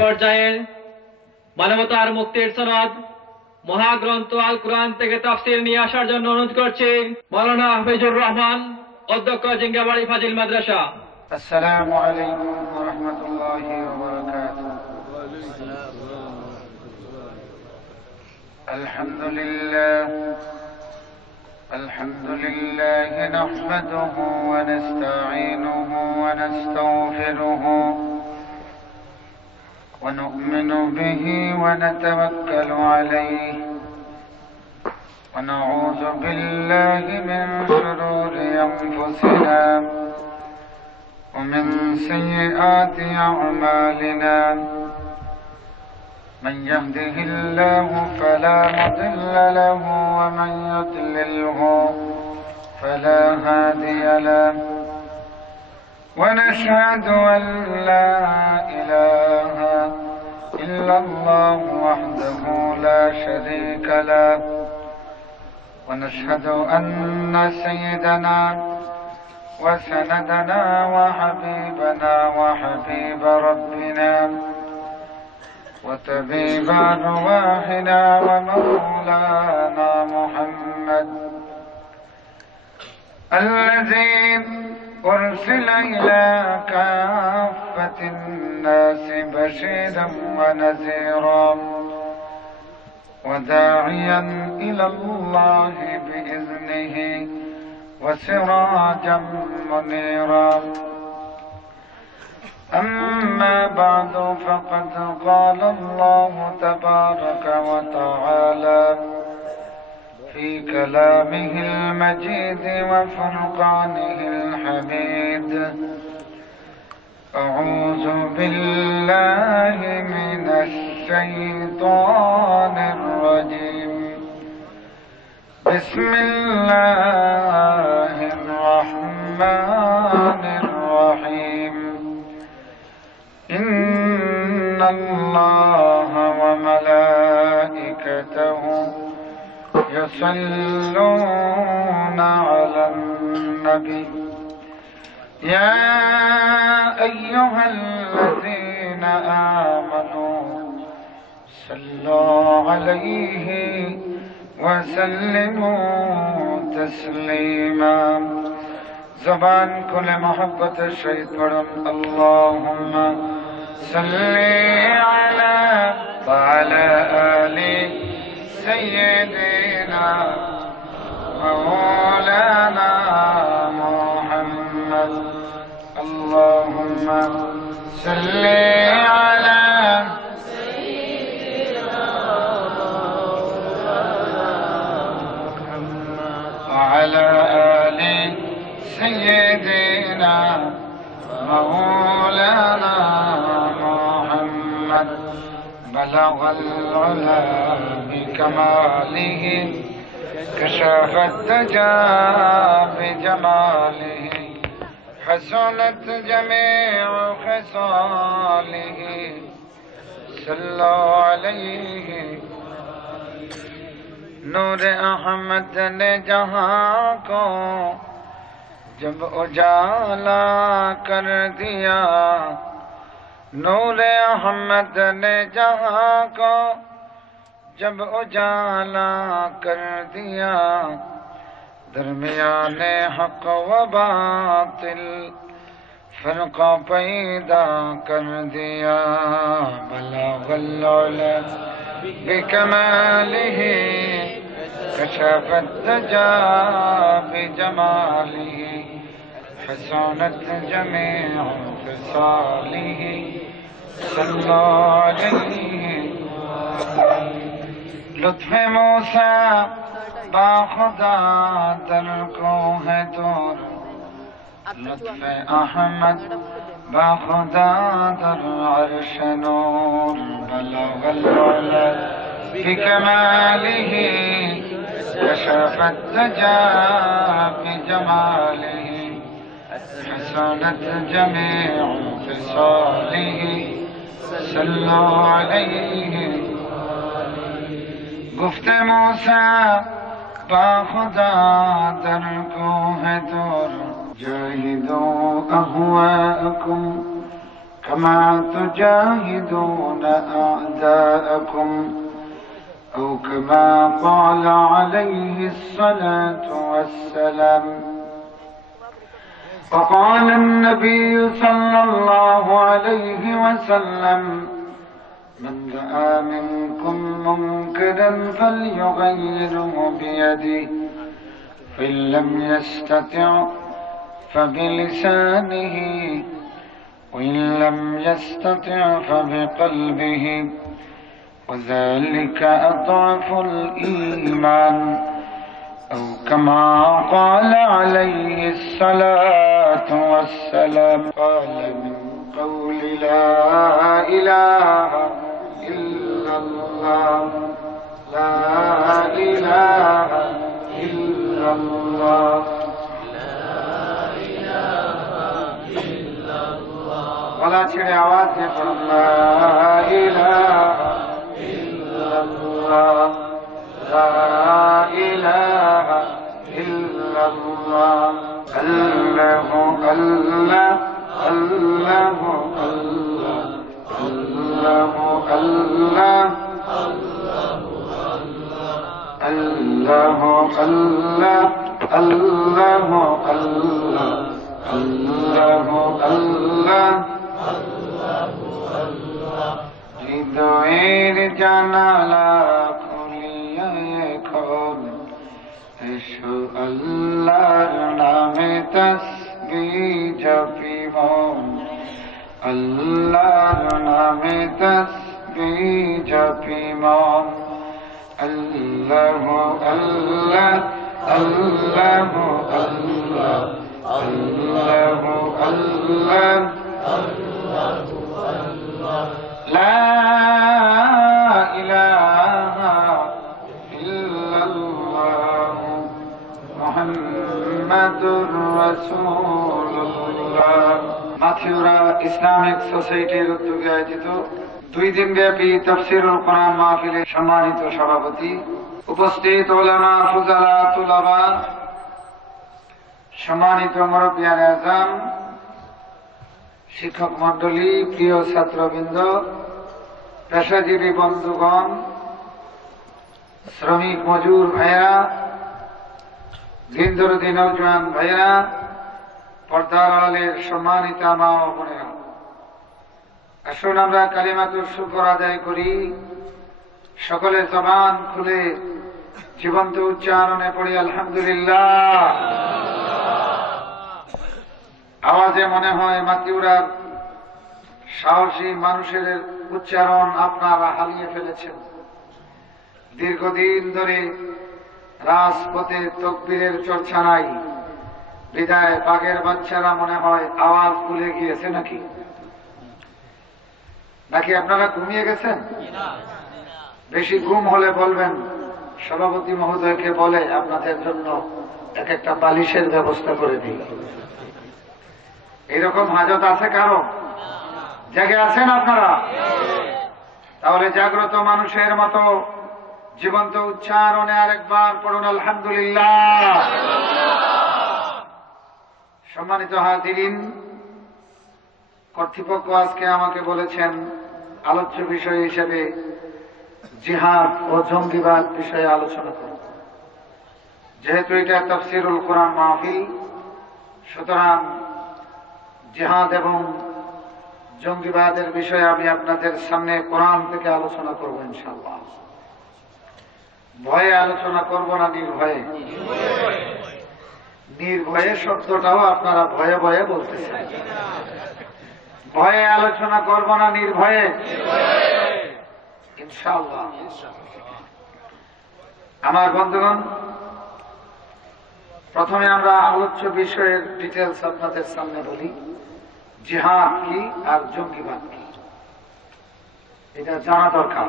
পর্যায়ে মানবতার মুক্তির সনদ মহাগ্রন্থ আল কুরআন থেকে তাফসীর নিয়ে আসার জন্য অনুরোধ করছি মাওলানা হাফিজুর রহমান, অধ্যক্ষ জিঙ্গাবাড়ি ফাজিল মাদ্রাসা। আসসালামু আলাইকুম ওয়া রাহমাতুল্লাহি ওয়া বারাকাতুহু। আলহামদুলিল্লাহ নাহমাদুহু ওয়া নাস্তাঈনুহু ওয়া নাস্তাগফিরুহু ওয়া নু'মিনু বিহি ওয়া নাতাওয়াক্কালু আলাইহি ওয়া নাউযু বিল্লাহি মিন শুরুরি আনফুসিনা ومن سيئات أعمالنا من يهده الله فلا مضل له ومن يضلله فلا هادي له ونشهد أن لا إله إلا الله وحده لا شريك له ونشهد أن سيدنا وسندنا وحبيبنا وحبيب ربنا وطبيب أرواحنا ومولانا محمد الذي أرسل إلى كافة الناس بشيرا ونذيرا وداعيا إلى الله بإذنه وسراجا منيرا. أما بعد فقد قال الله تبارك وتعالى في كلامه المجيد وفرقانه الحميد: أعوذ بالله من الشيطان الرجيم. بسم الله الرحمن الرحيم. إن الله وملائكته يصلون على النبي يا أيها الذين آمنوا صلوا عليه وسلموا تسليما. زبان كل محبة الشيطان اللهم صل على وعلى آل سيدنا مولانا محمد. اللهم صل على وعلى آل سيدنا مولانا محمد. بلغ العلا بكماله كشف الدجى بجماله حسنت جميع خصاله صلوا عليه. نور احمد نے جہاں کو جب اجالا کر دیا، نور احمد نے جہاں کو جب اجالا کر دیا، درمیان حق و باطل فرقہ پیدا کر دیا. بلغ العلا بكماله كشف الدجى بجماله حسنت جميع خصاله صلى عليه. لطف موسیٰ با خدا در کو ہے دور، لطف احمد با خدا در عرش نور. بلغ العلا بكماله كشف الدجى بجماله حسنت جميع خصاله صلوا عليه. گفت موسیٰ با خدا در کو ہے دور، جاہدوا اهواءکم كما تجاهدون أعداءكم أو كما قال عليه الصلاة والسلام. وقال النبي صلى الله عليه وسلم: من رأى منكم منكرا فليغيره بيده فإن لم يستطع فبلسانه وإن لم يستطع فبقلبه وذلك أضعف الإيمان أو كما قال عليه الصلاة والسلام. قال: من قول لا إله إلا الله لا إله إلا الله গলা ছেড়ে আওয়াজ দিয়ে পড়ুন, লা ইলাহা ইল্লাল্লাহ লা ইলাহা ইল্লাল্লাহ আল্লাহু আল্লাহ আল্লাহু আল্লাহ আল্লাহু আল্লাহ আল্লাহু আল্লাহ আল্লাহু আল্লাহ আল্লাহু আল্লাহ হৃদয়ের জানালা খুলিয়া এখন এসো আল্লাহর নামে তাসবিহ জপি মন, আল্লাহর নামে তাসবিহ জপি মন। আল্লাহু আল্লাহ আল্লাহু আল্লাহ আল্লাহু আল্লাহ লা ইলাহা ইল্লাল্লাহ মুহাম্মাদুর রাসূলুল্লাহ। মাথিউরা ইসলামিক সোসাইটির উদ্যোগে আয়োজিত 2 দিনব্যাপী তাফসীরুল কোরআন মাহফিলের সম্মানিত সভাপতি, উপস্থিত উলামা, ফুজালা, তুলাবা, সম্মানিত মুরব্বিয়ান আযম, শিক্ষক মন্ডলী, প্রিয় ছাত্রবৃন্দ, পেশাজীবী বন্ধুগণ, শ্রমিক মজুর ভাইয়েরা, দিনদরদি নওজোয়ান ভাইয়েরা, পর্দার আড়ালের সম্মানিত মা ও বোনেরা, আসুন আমরা কালিমাতুর শুকর আদায় করি। সকলে জবান খুলে জীবন্ত উচ্চারণে পড়ি আলহামদুলিল্লাহ। আওয়াজে মনে হয় মাতিউরার সাহসী মানুষের উচ্চারণ আপনারা হারিয়ে ফেলেছেন। দীর্ঘদিন ধরে রাজপথে তকবীরের চর্চা নাই, বিদায় বাঘের বাচ্চারা মনে হয় আওয়াজ ভুলে গিয়েছে নাকি আপনারা ঘুমিয়ে গেছেন? বেশি ঘুম হলে বলবেন, সভাপতি মহোদয়কে বলে আপনাদের জন্য এক একটা বালিশের ব্যবস্থা করে দিই। এরকম হাজত আছে কারো? জেগে আছেন আপনারা? তাহলে জাগ্রত মানুষের মতো জীবন্ত উচ্চারণে আরেকবার পড়ুন আলহামদুলিল্লাহ। সম্মানিত হাজিরিন, কর্তৃপক্ষ আজকে আমাকে বলেছেন আলোচ্য বিষয় হিসেবে জিহাদ ও জঙ্গিবাদ বিষয়ে আলোচনা করব। যেহেতু এটা তাফসীরুল কোরআন মাহফিল, সুতরাং জিহাদ এবং জঙ্গিবাদের বিষয়ে আমি আপনাদের সামনে কোরআন থেকে আলোচনা করব ইনশাআল্লাহ। ভয়ে আলোচনা করব না নির্ভয়ে? নির্ভয়ে শব্দটাও আপনারা ভয়ে ভয়ে বলতেছেন। ভয়ে আলোচনা করব না নির্ভয়ে? ইনশাআল্লাহ। আমার বন্ধুগণ, প্রথমে আমরা আলোচ্য বিষয়ের ডিটেলস আপনাদের সামনে বলি। জিহাদ কি আর জঙ্গিবাদ কি, এটা জানা দরকার।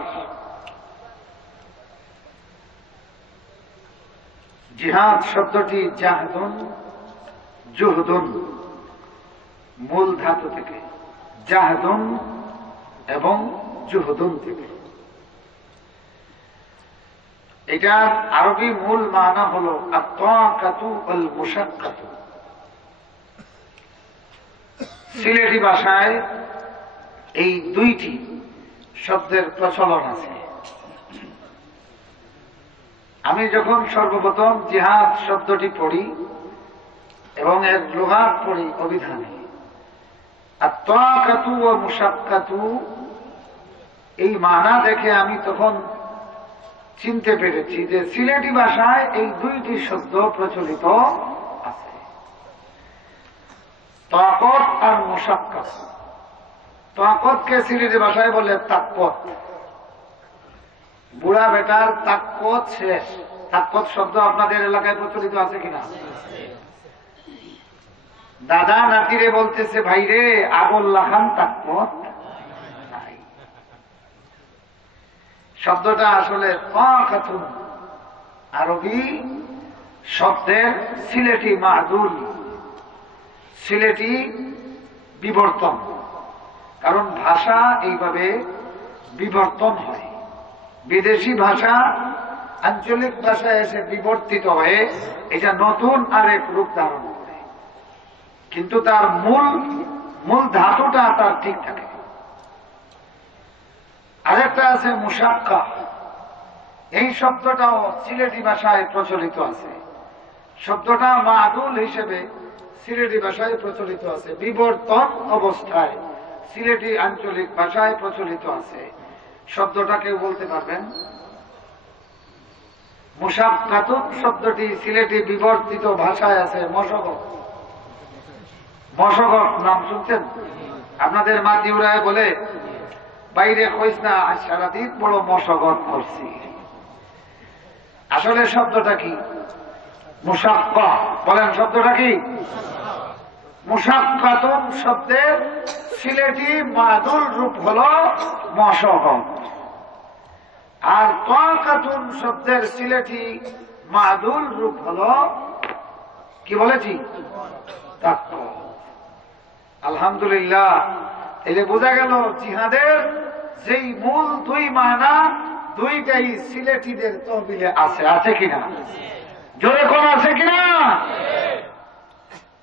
জিহাদ শব্দটি জাহদুন জুহদুন মূল ধাতু থেকে, জাহদুন এবং জুহদুন থেকে। এটার আরবি মূল মানা হল আত-তাকাতু ওয়াল মুশাক্কাতু। সিলেটি ভাষায় এই দুইটি শব্দের প্রচলন আছে। আমি যখন সর্বপ্রথম জিহাদ শব্দটি পড়ি এবং এর লুগাত পড়ি অভিধানে, আত-তাকাতু ওয়া মুশাক্কাতু, এই মানা দেখে আমি তখন চিনতে পেরেছি যে সিলেটি ভাষায় এই দুইটি শব্দ প্রচলিত আছে, তাকত আর মুশাক্কাত। তাকতকে সিলেটি ভাষায় বলে তাকত। বুড়া বেটার তাকত শেষ। তাকত শব্দ আপনাদের এলাকায় প্রচলিত আছে কিনা? দাদা নাতিরে বলতেছে, ভাই রে আবুল্লাহ খান তাকত নাই। শব্দটা আসলে তাকাতুন আরবি শব্দের সিলেটি মাদুল, সিলেটি বিবর্তন। কারণ ভাষা এইভাবে বিবর্তন হয়। বিদেশি ভাষা আঞ্চলিক ভাষায় এসে বিবর্তিত হয়ে এটা নতুন আরেক রূপ ধারণ করে, কিন্তু তার মূল ধাতুটা তার ঠিক থাকে। আরেকটা আছে মুশাক্কা। এই শব্দটাও সিলেটি ভাষায় প্রচলিত আছে। শব্দটা মাদুল হিসেবে সিলেটি ভাষায় প্রচলিত আছে, বিবর্তন অবস্থায় সিলেটি আঞ্চলিক ভাষায় প্রচলিত আছে। শব্দটা কেউ বলতে পারবেন? মুশাক্কাতুন শব্দটি সিলেটি বিবর্তিত ভাষায় আছে মশগত। মশগত নাম শুনছেন? আপনাদের মাতিউরায় বলে, বাইরে কইস না আজ সারাদিন বড় মশগত করছি। আসলে শব্দটা কি? মুশাক্কা। বলেন শব্দটা কি? মুশাক্কাতুন শব্দের সিলেটি মাদুল রূপ হল মশগত, আর তাকাতুন শব্দের সিলেটি মাদুল রূপ হল কি বলেছি? তাকত। আলহামদুলিল্লাহ, এলে বোঝা গেল জিহাদের যেই মূল দুই মানা দুইটাই সিলেটিদের তহবিলে আছে। আছে কিনা? জোরে কোন আছে কিনা?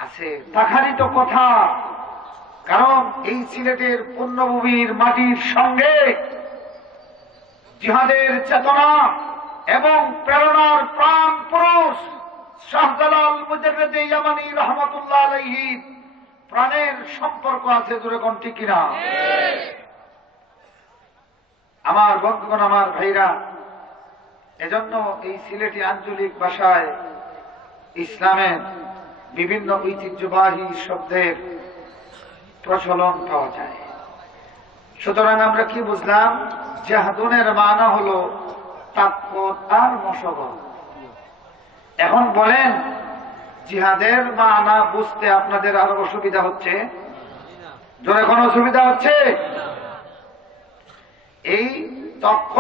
আছে। তাখারি তো কথা। কারণ এই সিলেটের পুণ্যভূমির মাটির সঙ্গে জিহাদের চেতনা এবং প্রেরণার প্রাণ পুরুষ শাহজালাল মুজাদ্দিদ ইয়ামানী রহমাতুল্লাহ আলাইহি প্রাণের সম্পর্ক আছে। জোরে কোন ঠিক কিনা? আমার বন্ধুগণ, আমার ভাইরা, এজন্য এই সিলেটি আঞ্চলিক ভাষায় ইসলামের বিভিন্ন ঐতিহ্যবাহী শব্দের প্রচলন পাওয়া যায়। সুতরাং আমরা কি বুঝলাম? জাহাদুনের মানা হলো তাকত আর মশগত। এখন বলেন, জিহাদের মানা বুঝতে আপনাদের আরো অসুবিধা হচ্ছে? জোরে কোনো অসুবিধা হচ্ছে? এই তাকত,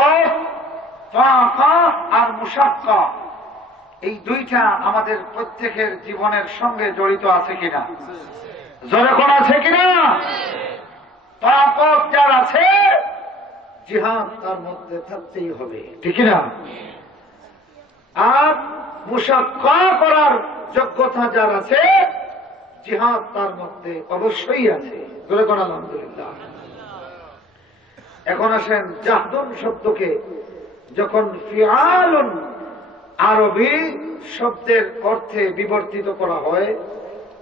তাকা আর মুশাক্কা, এই দুইটা আমাদের প্রত্যেকের জীবনের সঙ্গে জড়িত আছে কিনা? জোরে কোন আছে কিনা? তাকত যার আছে, জিহাদ তার মধ্যে থাকতেই হবে, ঠিক না? আর মুশাক্কা করার যোগ্যতা যার আছে, জিহাদ তার মধ্যে অবশ্যই আছে। জোরে কোন আলহামদুলিল্লাহ। এখন আসেন, জাহদুন শব্দকে যখন ফিআলুন আরবি শব্দের অর্থে বিবর্তিত করা হয়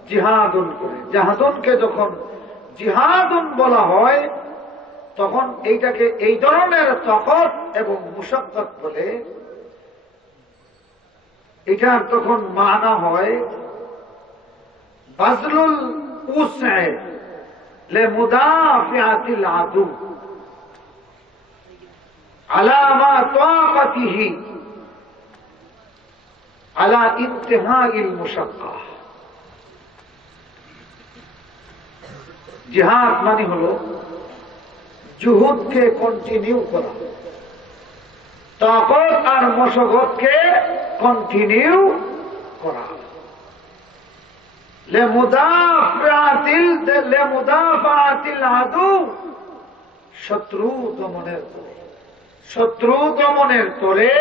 জিহাদুন করে, জাহাদুনকে যখন জিহাদুন বলা হয়, তখন এইটাকে এই ধরনের তাকত এবং মুশাক্কাত বলে। এটার তখন মানা হয় বাজলুল উসআ লিমুদাফিআতিল আদু আলা মা তাকাতিহি আলা ইনতিহাইল মুশাক্কা। জিহাদ মানে হলো জুহুদকে কন্টিনিউ করা, তাকত আর মশগতকে কন্টিনিউ করা। লিমুদাফাতিল আদু, শত্রু দমনের তরে। শত্রু দমনের তরে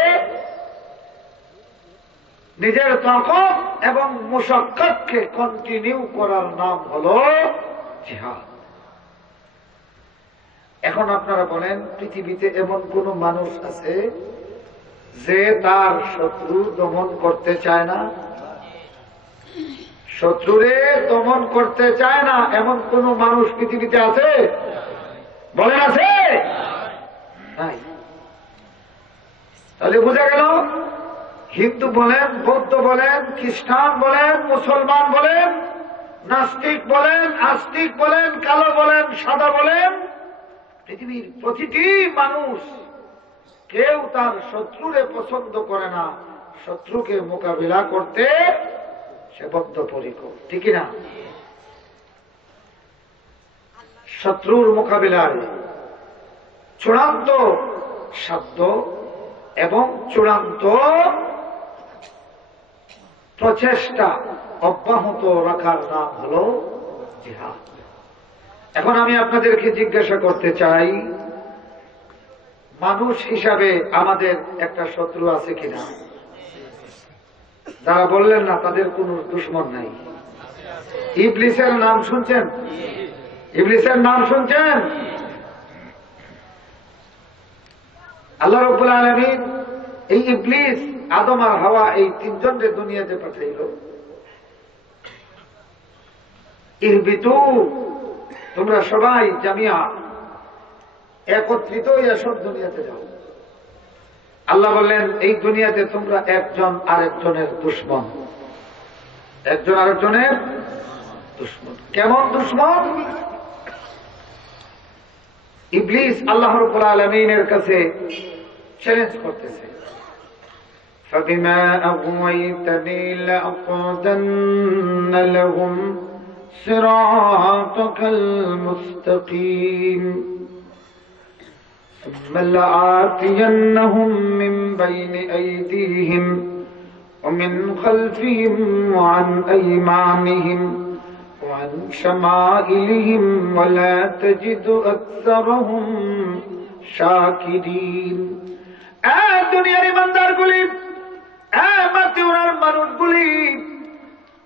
নিজের তাকত এবং মুশাক্কাতকে কন্টিনিউ করার নাম হলো জিহাদ। এখন আপনারা বলেন, পৃথিবীতে এমন কোন মানুষ আছে যে তার শত্রু দমন করতে চায় না? শত্রুরে দমন করতে চায় না এমন কোন মানুষ পৃথিবীতে আছে? বলেন, আছে? নাই। তাহলে বোঝা গেল, হিন্দু বলেন, বৌদ্ধ বলেন, খ্রিস্টান বলেন, মুসলমান বলেন, নাস্তিক বলেন, আস্তিক বলেন, কালো বলেন, সাদা বলেন, পৃথিবীর প্রতিটি মানুষ কেউ তার শত্রুরে পছন্দ করে না। শত্রুকে মোকাবিলা করতে সে বদ্ধপরিকর, ঠিক না? শত্রুর মোকাবিলায় চূড়ান্ত সাধ্য এবং চূড়ান্ত প্রচেষ্টা অব্যাহত রাখার নাম হল জিহাদ। এখন আমি আপনাদেরকে জিজ্ঞাসা করতে চাই, মানুষ হিসাবে আমাদের একটা শত্রু আছে কিনা? যারা বললেন না তাদের কোন দুশমন নাই। ইবলিসের নাম শুনছেন? ইবলিসের নাম শুনছেন? আল্লাহ রাব্বুল আলামিন এই ইবলিস, আদম আর হাওয়া, এই তিনজনকে দুনিয়াতে পাঠাইল। ইহবিতু, তোমরা সবাই জামিয়া একত্রিত এসব দুনিয়াতে যাও। আল্লাহ বললেন, এই দুনিয়াতে তোমরা একজন আরেকজনের দুশমন, একজন আরেকজনের দুশমন। কেমন দুশমন? ইবলিস আল্লাহ রাব্বুল আলামিনের কাছে চ্যালেঞ্জ করতেছে, فبما أغويتني لأقعدن لهم صراطك المستقيم ثم لآتينهم من بين أيديهم ومن خلفهم وعن أيمانهم وعن شمائلهم ولا تجد أكثرهم شاكرين। দুনিয়ার ইমানদারগুলি, মাতিউরার মানুষগুলি,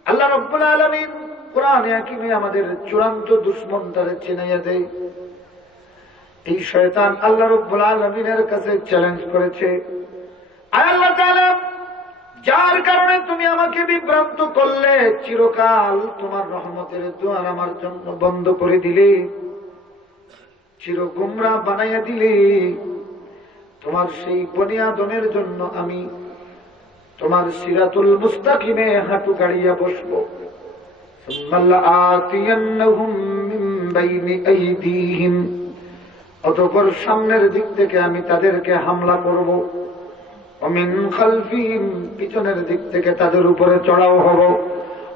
আল্লাহ রাব্বুল আলামিন কোরআনে হাকিমে আমাদের চূড়ান্ত দুশমনটারে চিনাইয়া দেয়। এই শয়তান আল্লাহ রাব্বুল আলামিনের কাছে চ্যালেঞ্জ করেছে, আয় আল্লাহ তাআলা, যার কারণে তুমি আমাকে বিভ্রান্ত করলে, চিরকাল তোমার রহমতের দুয়ার আমার জন্য বন্ধ করে দিলে, চির গুমরাহ বানাইয়া দিলে, তোমার সেই বনি আদমের জন্য আমি তোমার সিরাতুল মুস্তাকিমে হাঁটু গাড়িয়া বসবো। অতঃপর সামনের দিক থেকে আমি তাদেরকে হামলা করব, ওমিন খালফিহিম, পিছনের দিক থেকে তাদের উপরে চড়াও হব,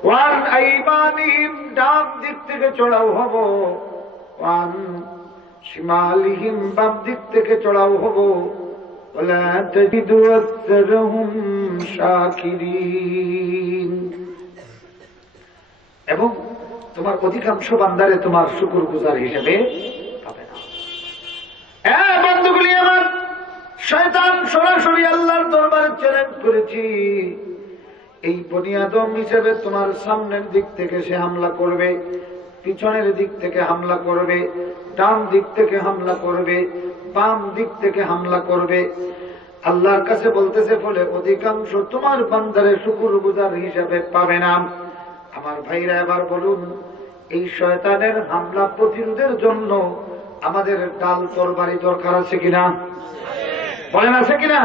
ওয়ান আইমানিহিম, ডান দিক থেকে চড়াও হব, ওয়ান শিমালিহিম, বাম দিক থেকে চড়াও হব, ওয়ালা তাজিদু আকসারহুম শাকিরিন। এবং তোমার অধিকাংশ বান্দারে তোমার শুকরগুজার হিসেবে পাবে না। বন্ধুগুলি আমার, শয়তান সরাসরি আল্লাহর দরবারে চ্যালেঞ্জ করেছি, এই বনি আদম হিসেবে তোমার সামনের দিক থেকে সে হামলা করবে, পিছনের দিক থেকে হামলা করবে, ডান দিক থেকে হামলা করবে, বাম দিক থেকে হামলা করবে। আল্লাহর কাছে বলতেছে, ফলে অধিকাংশ তোমার বান্দারে শুকরগুজার হিসাবে পাবে না। আমার ভাইরা, এবার বলুন, এই শয়তানের হামলা প্রতিরোধের জন্য আমাদের ডাল তরবারি দরকার আছে কিনা? বলেন, আছে কিনা?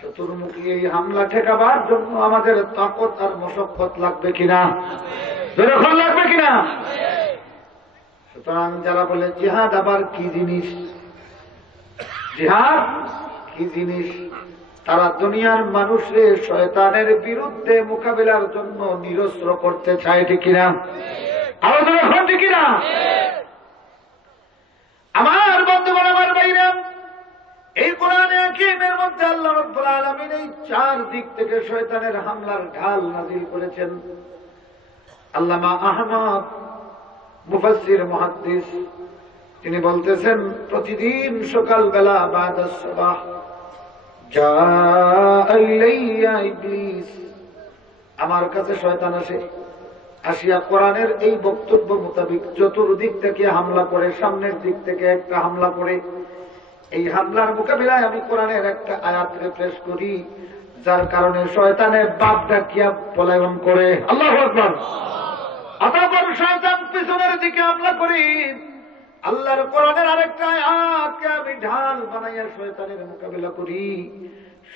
চতুর্মুখী এই হামলা ঠেকাবার জন্য আমাদের তাকত আর মশক্কত লাগবে কিনা? দরকার লাগবে কিনা? সুতরাং যারা বলে জিহাদ আবার কি জিনিস, জিহাদ কি জিনিস, তারা দুনিয়ার মানুষের শয়তানের বিরুদ্ধে মোকাবিলার জন্য নিরস্ত্র করতে চায়, ঠিক কিনা? আরো দরকার, ঠিক কিনা? আমার বন্ধুগণ, আমার ভাইরা, এই কোরআনে হাকিমের মধ্যে আল্লাহ রাব্বুল আলামিন এই চার দিক থেকে শয়তানের হামলার ঢাল নাযিল করেছেন। আল্লামা আহমদ মুফাসসির মুহাদ্দিস তিনি বলতেছেন, প্রতিদিন সকালবেলা বাদাস সুবহ জা ইলাইয়া ইবলিস, আমার কাছে শয়তান আসে। আসিয়া কোরআনের এই বক্তব্য মোতাবেক চতুর্দিক থেকে হামলা করে, সামনের দিক থেকে একটা হামলা করে, এই হামলার মোকাবিলায় আমি কোরআনের একটা আয়াত রিফ্রেশ করি, যার কারণে শয়তানের বাপ ডাকিয়া পলায়ন করে। আল্লাহু আকবার। অতঃপর শয়তান পিছনের দিকে হামলা করি, আল্লাহর কোরআনের আরেকটা আয়াতকে আমি ঢাল বানাইয়া শয়তানের মোকাবিলা করি।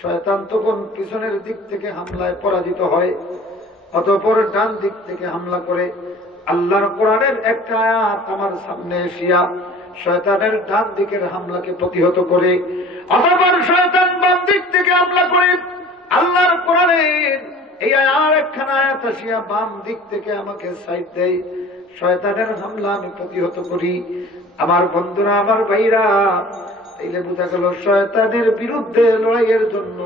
শয়তান তখন পিছনের দিক থেকে হামলায় পরাজিত হয়। অতঃপর ডান দিক থেকে হামলা করে আল্লাহর কোরআনের একটা আয়াত আমার সামনে এসিয়া শয়তানের ডান দিকের হামলাকে প্রতিহত করে। অতঃপর শয়তান বাম দিক থেকে হামলা করে আল্লাহর কোরআনের এই আর একখানা আয়াত আসিয়া বাম দিক থেকে আমাকে সাইড দেয়। শয়তানের হামলা আমি প্রতিহত করি। আমার বন্ধুরা, আমার ভাইরা, তাইলে বোঝা গেল শয়তানের বিরুদ্ধে লড়াইয়ের জন্য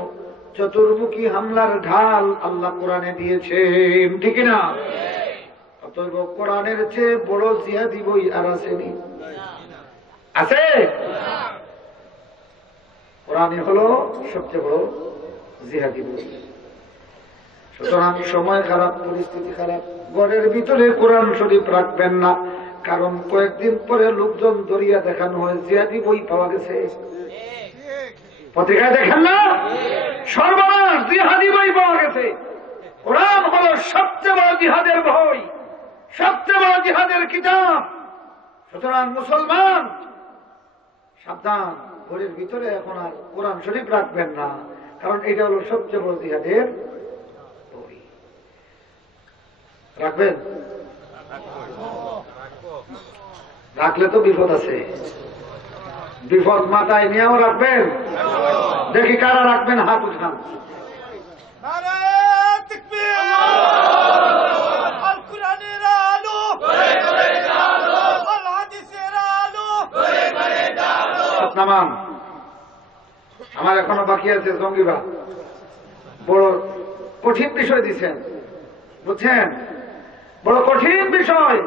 চতুর্মুখী হামলার ঢাল আল্লাহ কোরআনে দিয়েছে, ঠিক না? অতএব কোরআনের চেয়ে বড় জিহাদি বই আর আসেনি? আছে? কোরআনই হলো সবচেয়ে বড় জিহাদি বই। সুতরাং সময় খারাপ, পরিস্থিতি খারাপ, ঘরের ভিতরে কোরআন শরীফ রাখবেন না, কারণ কয়েকদিন পরে লোকজন দরিয়া দেখানো হয় জিহাদি বই পাওয়া গেছে। পত্রিকায় দেখেন না, সর্বনাশ, জিহাদি বই পাওয়া গেছে। কোরআন হলো সবচেয়ে বড় জিহাদের বই, সবচেয়ে বড় জিহাদের কিতাব। সুতরাং মুসলমান সাবধান, ঘরের ভিতরে এখন আর কোরআন শরীফ রাখবেন না, কারণ এটা হলো সবচেয়ে বড় জিহাদের বই। রাখবেন? রাখলে তো বিপদ আছে। বিপদ মাথায় নিয়েও রাখবেন। দেখি কারা রাখবেন, হাত উঠান। নামান, আমার এখনো বাকি আছে জঙ্গিবাদ। বড় কঠিন বিষয় দিচ্ছেন, বুঝছেন? বড় কঠিন বিষয়,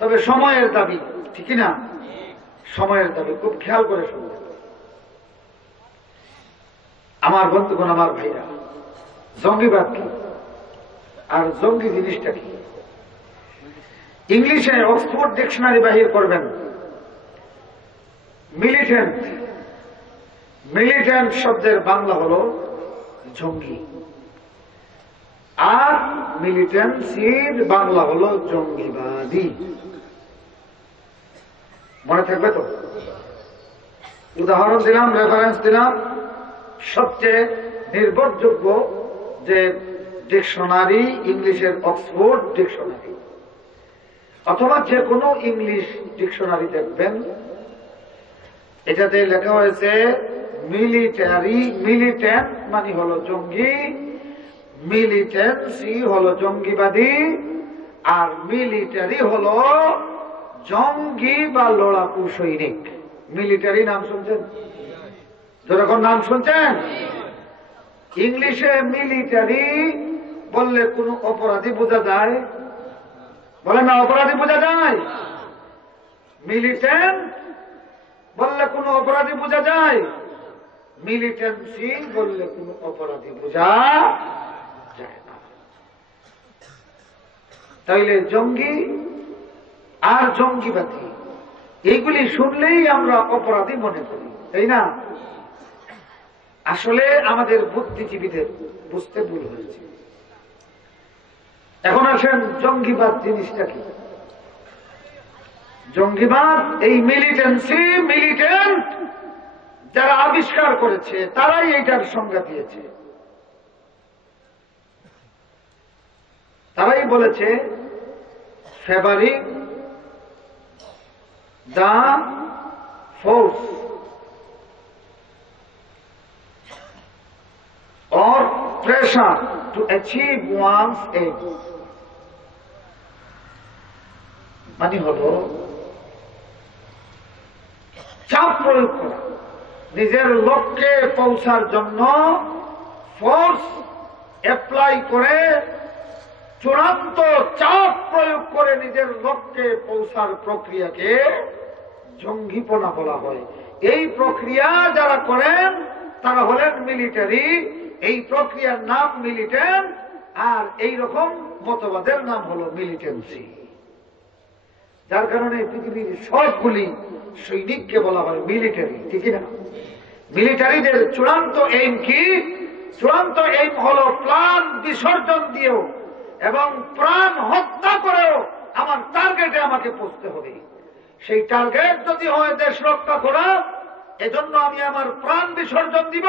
তবে সময়ের দাবি, ঠিক না? সময়ের দাবি, খুব খেয়াল করে শুনবেন আমার বন্ধুগণ, আমার ভাইরা। জঙ্গিবাদ কি আর জঙ্গি জিনিসটা কি? ইংলিশে অক্সফোর্ড ডিকশনারি বাহির করবেন। মিলিটেন্ট, মিলিটেন্ট শব্দের বাংলা হলো জঙ্গি, আর মিলিটেন্সির বাংলা হলো জঙ্গিবাদী। মনে থাকবে তো? উদাহরণ দিলাম, রেফারেন্স দিলাম। সবচেয়ে নির্ভরযোগ্য যে ডিকশনারি, ইংলিশের অক্সফোর্ড ডিকশনারি, অথবা যে কোনো ইংলিশ ডিকশনারি দেখবেন, এটাতে লেখা হয়েছে মিলিটারি, মিলিটেন্ট মানে হলো জঙ্গি, মিলিটেন্সি হলো জঙ্গিবাদী, আর মিলিটারি হলো জঙ্গি বা লড়াকু সৈনিক। মিলিটারি নাম শুনছেন? যেরকম নাম শুনছেন। ইংলিশে মিলিটারি বললে কোন অপরাধী বোঝা যায়? বলেন না, অপরাধী বোঝা যায়? মিলিটেন্ট বললে কোন অপরাধী বোঝা যায়? মিলিটেন্সি বললে কোন অপরাধী বোঝা যায় না। তাইলে জঙ্গি আর জঙ্গিবাদী এইগুলি শুনলেই আমরা অপরাধী মনে করি, তাই না? আসলে আমাদের বুদ্ধিজীবীদের বুঝতে ভুল হয়েছে। এখন আসেন, জঙ্গিবাদ জিনিসটা কি? জঙ্গিবাদ এই মিলিটেন্সি, মিলিটেন্ট যারা আবিষ্কার করেছে তারাই এইটার সংজ্ঞা দিয়েছে। তারাই বলেছে favouring the force or pressure to achieve one's aim, মানে হলো চাপ প্রয়োগ করা, নিজের লক্ষ্যে পৌঁছার জন্য ফোর্স অ্যাপ্লাই করে, চূড়ান্ত চাপ প্রয়োগ করে নিজের লক্ষ্যে পৌঁছার প্রক্রিয়াকে জঙ্গিপনা বলা হয়। এই প্রক্রিয়া যারা করেন তারা হলেন মিলিটারি। এই প্রক্রিয়ার নাম মিলিটেন্ট, আর এই রকম মতবাদের নাম হলো মিলিটেন্সি। যার কারণে পৃথিবীর সবগুলি সৈনিককে বলা হয় মিলিটারি, ঠিক না? মিলিটারিদের চূড়ান্ত এইম কি? চূড়ান্ত এইম হলো প্রাণ বিসর্জন দিয়েও এবং প্রাণ হত্যা করেও আমার টার্গেটে আমাকে পৌঁছতে হবে। সেই টার্গেট যদি হয় দেশ রক্ষা করা, এজন্য আমি আমার প্রাণ বিসর্জন দিব।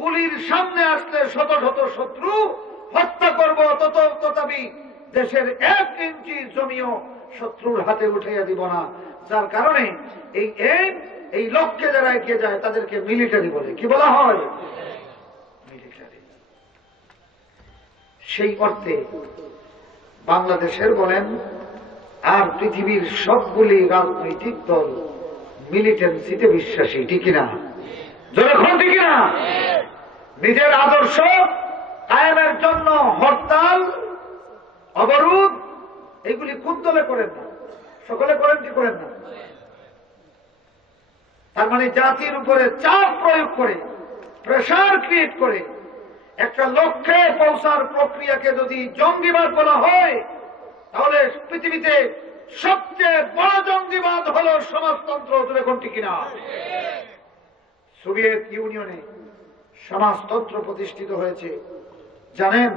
গুলির সামনে আসলে শত শত শত্রু হত্যা করব, তথাপি দেশের 1 ইঞ্চি জমিও শত্রুর হাতে উঠাইয়া দিব না। যার কারণে এই লক্ষ্যে যারা এগিয়ে যায় তাদেরকে মিলিটারি বলে। কি বলা হয়? মিলিটারি। সেই অর্থে বাংলাদেশের বলেন আর পৃথিবীর সবগুলি রাজনৈতিক দল মিলিটেন্সিতে বিশ্বাসী, ঠিক না? যখন ঠিক না, নিজের আদর্শ কায়েমের জন্য হরতাল, অবরোধ এগুলি কোন দলে করেন না? সকলে করেন কি করেন না? তার মানে জাতির উপরে চাপ প্রয়োগ করে, প্রেসার ক্রিয়েট করে একটা লক্ষ্যে পৌঁছার প্রক্রিয়াকে যদি জঙ্গিবাদ বলা হয়, তাহলে পৃথিবীতে সবচেয়ে বড় জঙ্গিবাদ হলো সমাজতন্ত্র। এখন ঠিক কিনা? সোভিয়েত ইউনিয়নে সমাজতন্ত্র প্রতিষ্ঠিত হয়েছে। জানেন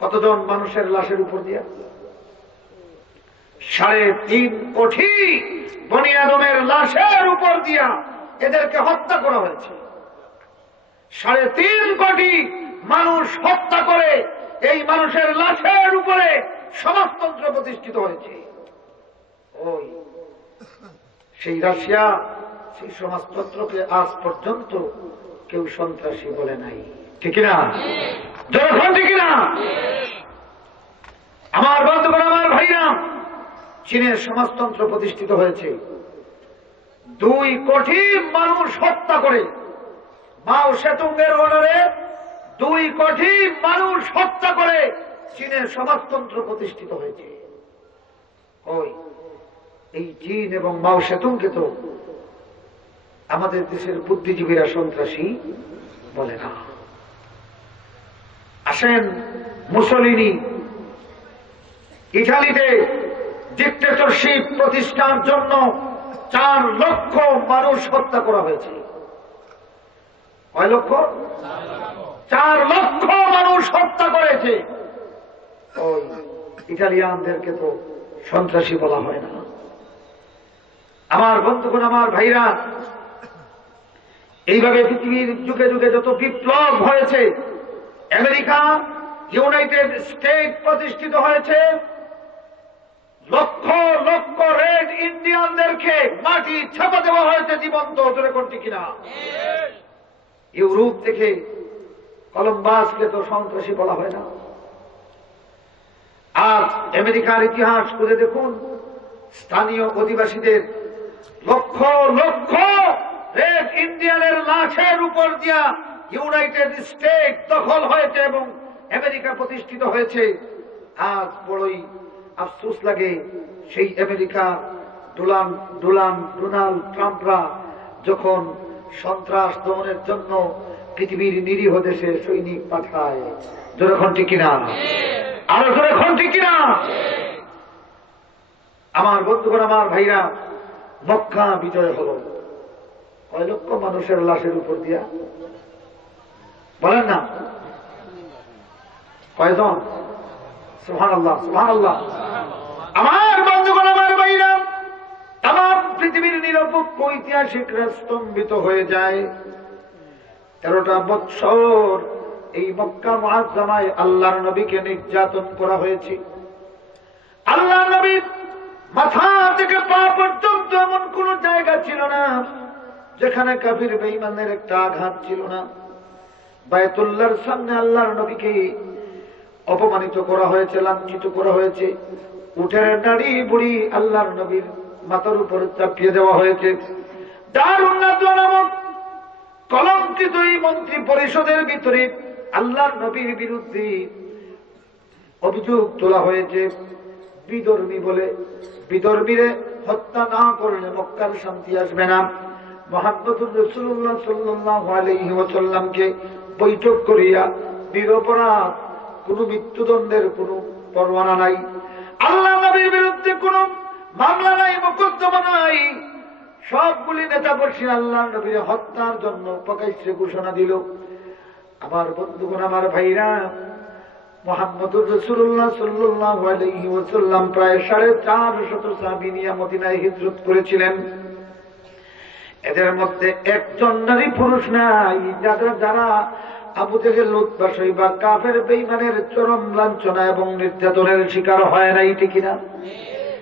কতজন মানুষের লাশের উপর দিয়া? 3.5 কোটি বনি আদমের লাশের উপর দিয়া এদেরকে হত্যা করা হয়েছে। 3.5 কোটি মানুষ হত্যা করে এই মানুষের লাশের উপরে সমাজতন্ত্র প্রতিষ্ঠিত হয়েছে। ওই সেই রাশিয়া সেই সমাজতন্ত্রকে আজ পর্যন্ত কেউ সন্ত্রাসী বলে নাই, ঠিক না? যখন ঠিক না, আমার বন্ধুগণ, আমার ভাইরা, চীনের সমাজতন্ত্র প্রতিষ্ঠিত হয়েছে। 2 কোটি মানুষ হত্যা করে মাও সেতুংয়ের অর্ডারে 2 কোটি মানুষ হত্যা করে চীনের সমাজতন্ত্র প্রতিষ্ঠিত হয়েছে। ওই এই চীন এবং মাও সেতুংকে তো আমাদের দেশের বুদ্ধিজীবীরা সন্ত্রাসী বলে না। আসেন, মুসলিনি ইটালিতে ডিক্টেটরশিপ প্রতিষ্ঠার জন্য 4 লক্ষ মানুষ হত্যা করা হয়েছে। কয় লক্ষ? 4 লক্ষ মানুষ হত্যা করেছে। ওই ইটালিয়ানদেরকে তো সন্ত্রাসী বলা হয় না। আমার বন্ধুগণ, আমার ভাইরা, এইভাবে পৃথিবীর যুগে যুগে যত বিপ্লব হয়েছে, আমেরিকা, ইউনাইটেড স্টেট প্রতিষ্ঠিত হয়েছে, লক্ষ লক্ষ রেড ইন্ডিয়ানদেরকে মাটি ছাপা দেওয়া হয়েছে জীবন্ত। ধরে করছি কিনা? ইউরোপ থেকে কলম্বাসকে তো সন্ত্রাসী বলা হয় না। আর আমেরিকার ইতিহাস খুঁজে দেখুন, স্থানীয় অধিবাসীদের লক্ষ লক্ষ রেড ইন্ডিয়ানের লাশের উপর দিয়া ইউনাইটেড স্টেট দখল হয়েছে এবং আমেরিকা প্রতিষ্ঠিত হয়েছে। আজ বড়ই আফসোস লাগে, সেই আমেরিকা ডোনাল্ড ট্রাম্পরা যখন সন্ত্রাস দমনের জন্য পৃথিবীর নিরীহ দেশে সৈনিক পাঠায়। যখন ঠিক কিনা? আরো যখন ঠিক কিনা? আমার বন্ধুগণ, আমার ভাইরা, মক্কা বিজয় হল কয় লক্ষ মানুষের লাশের উপর দিয়া? বলেন না কয়জন? সুবহানাল্লাহ, সুবহানাল্লাহ। আমার বন্ধুগণ, আমার ভাইরা, তাম পৃথিবীর নিরপেক্ষ ঐতিহাসিকরা স্তম্ভিত হয়ে যায়। 13টা বৎসর এই মক্কা মুআজ্জামায় আল্লাহর নবীকে নির্যাতন করা হয়েছে। আল্লাহর নবীর মাথা থেকে পা পর্যন্ত এমন কোন জায়গা ছিল না যেখানে কাফির বেঈমানের একটা আঘাত ছিল না। বায়তুল্লাহর সামনে আল্লাহর নবীকে অপমানিত করা হয়েছে, লাঞ্ছিত করা হয়েছে। উটের নাড়ি বুড়ি আল্লাহর নবীর মাথার উপর চাপিয়ে দেওয়া হয়েছে। দারুন নাদওয়া নামক কলঙ্কিত এই মন্ত্রী পরিষদের ভিতরে আল্লাহর নবীর বিরুদ্ধে অভিযোগ তোলা হয়েছে বিধর্মী বলে। বিধর্মীরে হত্যা না করলে মক্কার শান্তি আসবে না। মুহাম্মদুর রাসূলুল্লাহ সাল্লাল্লাহু আলাইহি ওয়াসাল্লামকে বৈঠক করিয়া নিরপরাধ কোনো মৃত্যুদণ্ডের কোনো পরোয়ানা নাই, আল্লাহ নবীর বিরুদ্ধে কোনো মামলা নাই, মোকদ্দমা নাই। সবগুলি নেতা বসে আল্লাহ নবীর হত্যার জন্য প্রকাশ্যে ঘোষণা দিল। আমার বন্ধুগণ, আমার ভাইরা, মুহাম্মদুর রাসূলুল্লাহ সাল্লাল্লাহু আলাইহি ওয়াসাল্লাম প্রায় 450 সাহাবী নিয়ে মদিনায় হিজরত করেছিলেন। এদের মধ্যে একজন নারী পুরুষ নাই যারা আবু জেহেল উতবা শাইবা কাফের বেঈমানের চরম লাঞ্ছনা এবং নির্যাতনের শিকার হয় নাই, ঠিক না?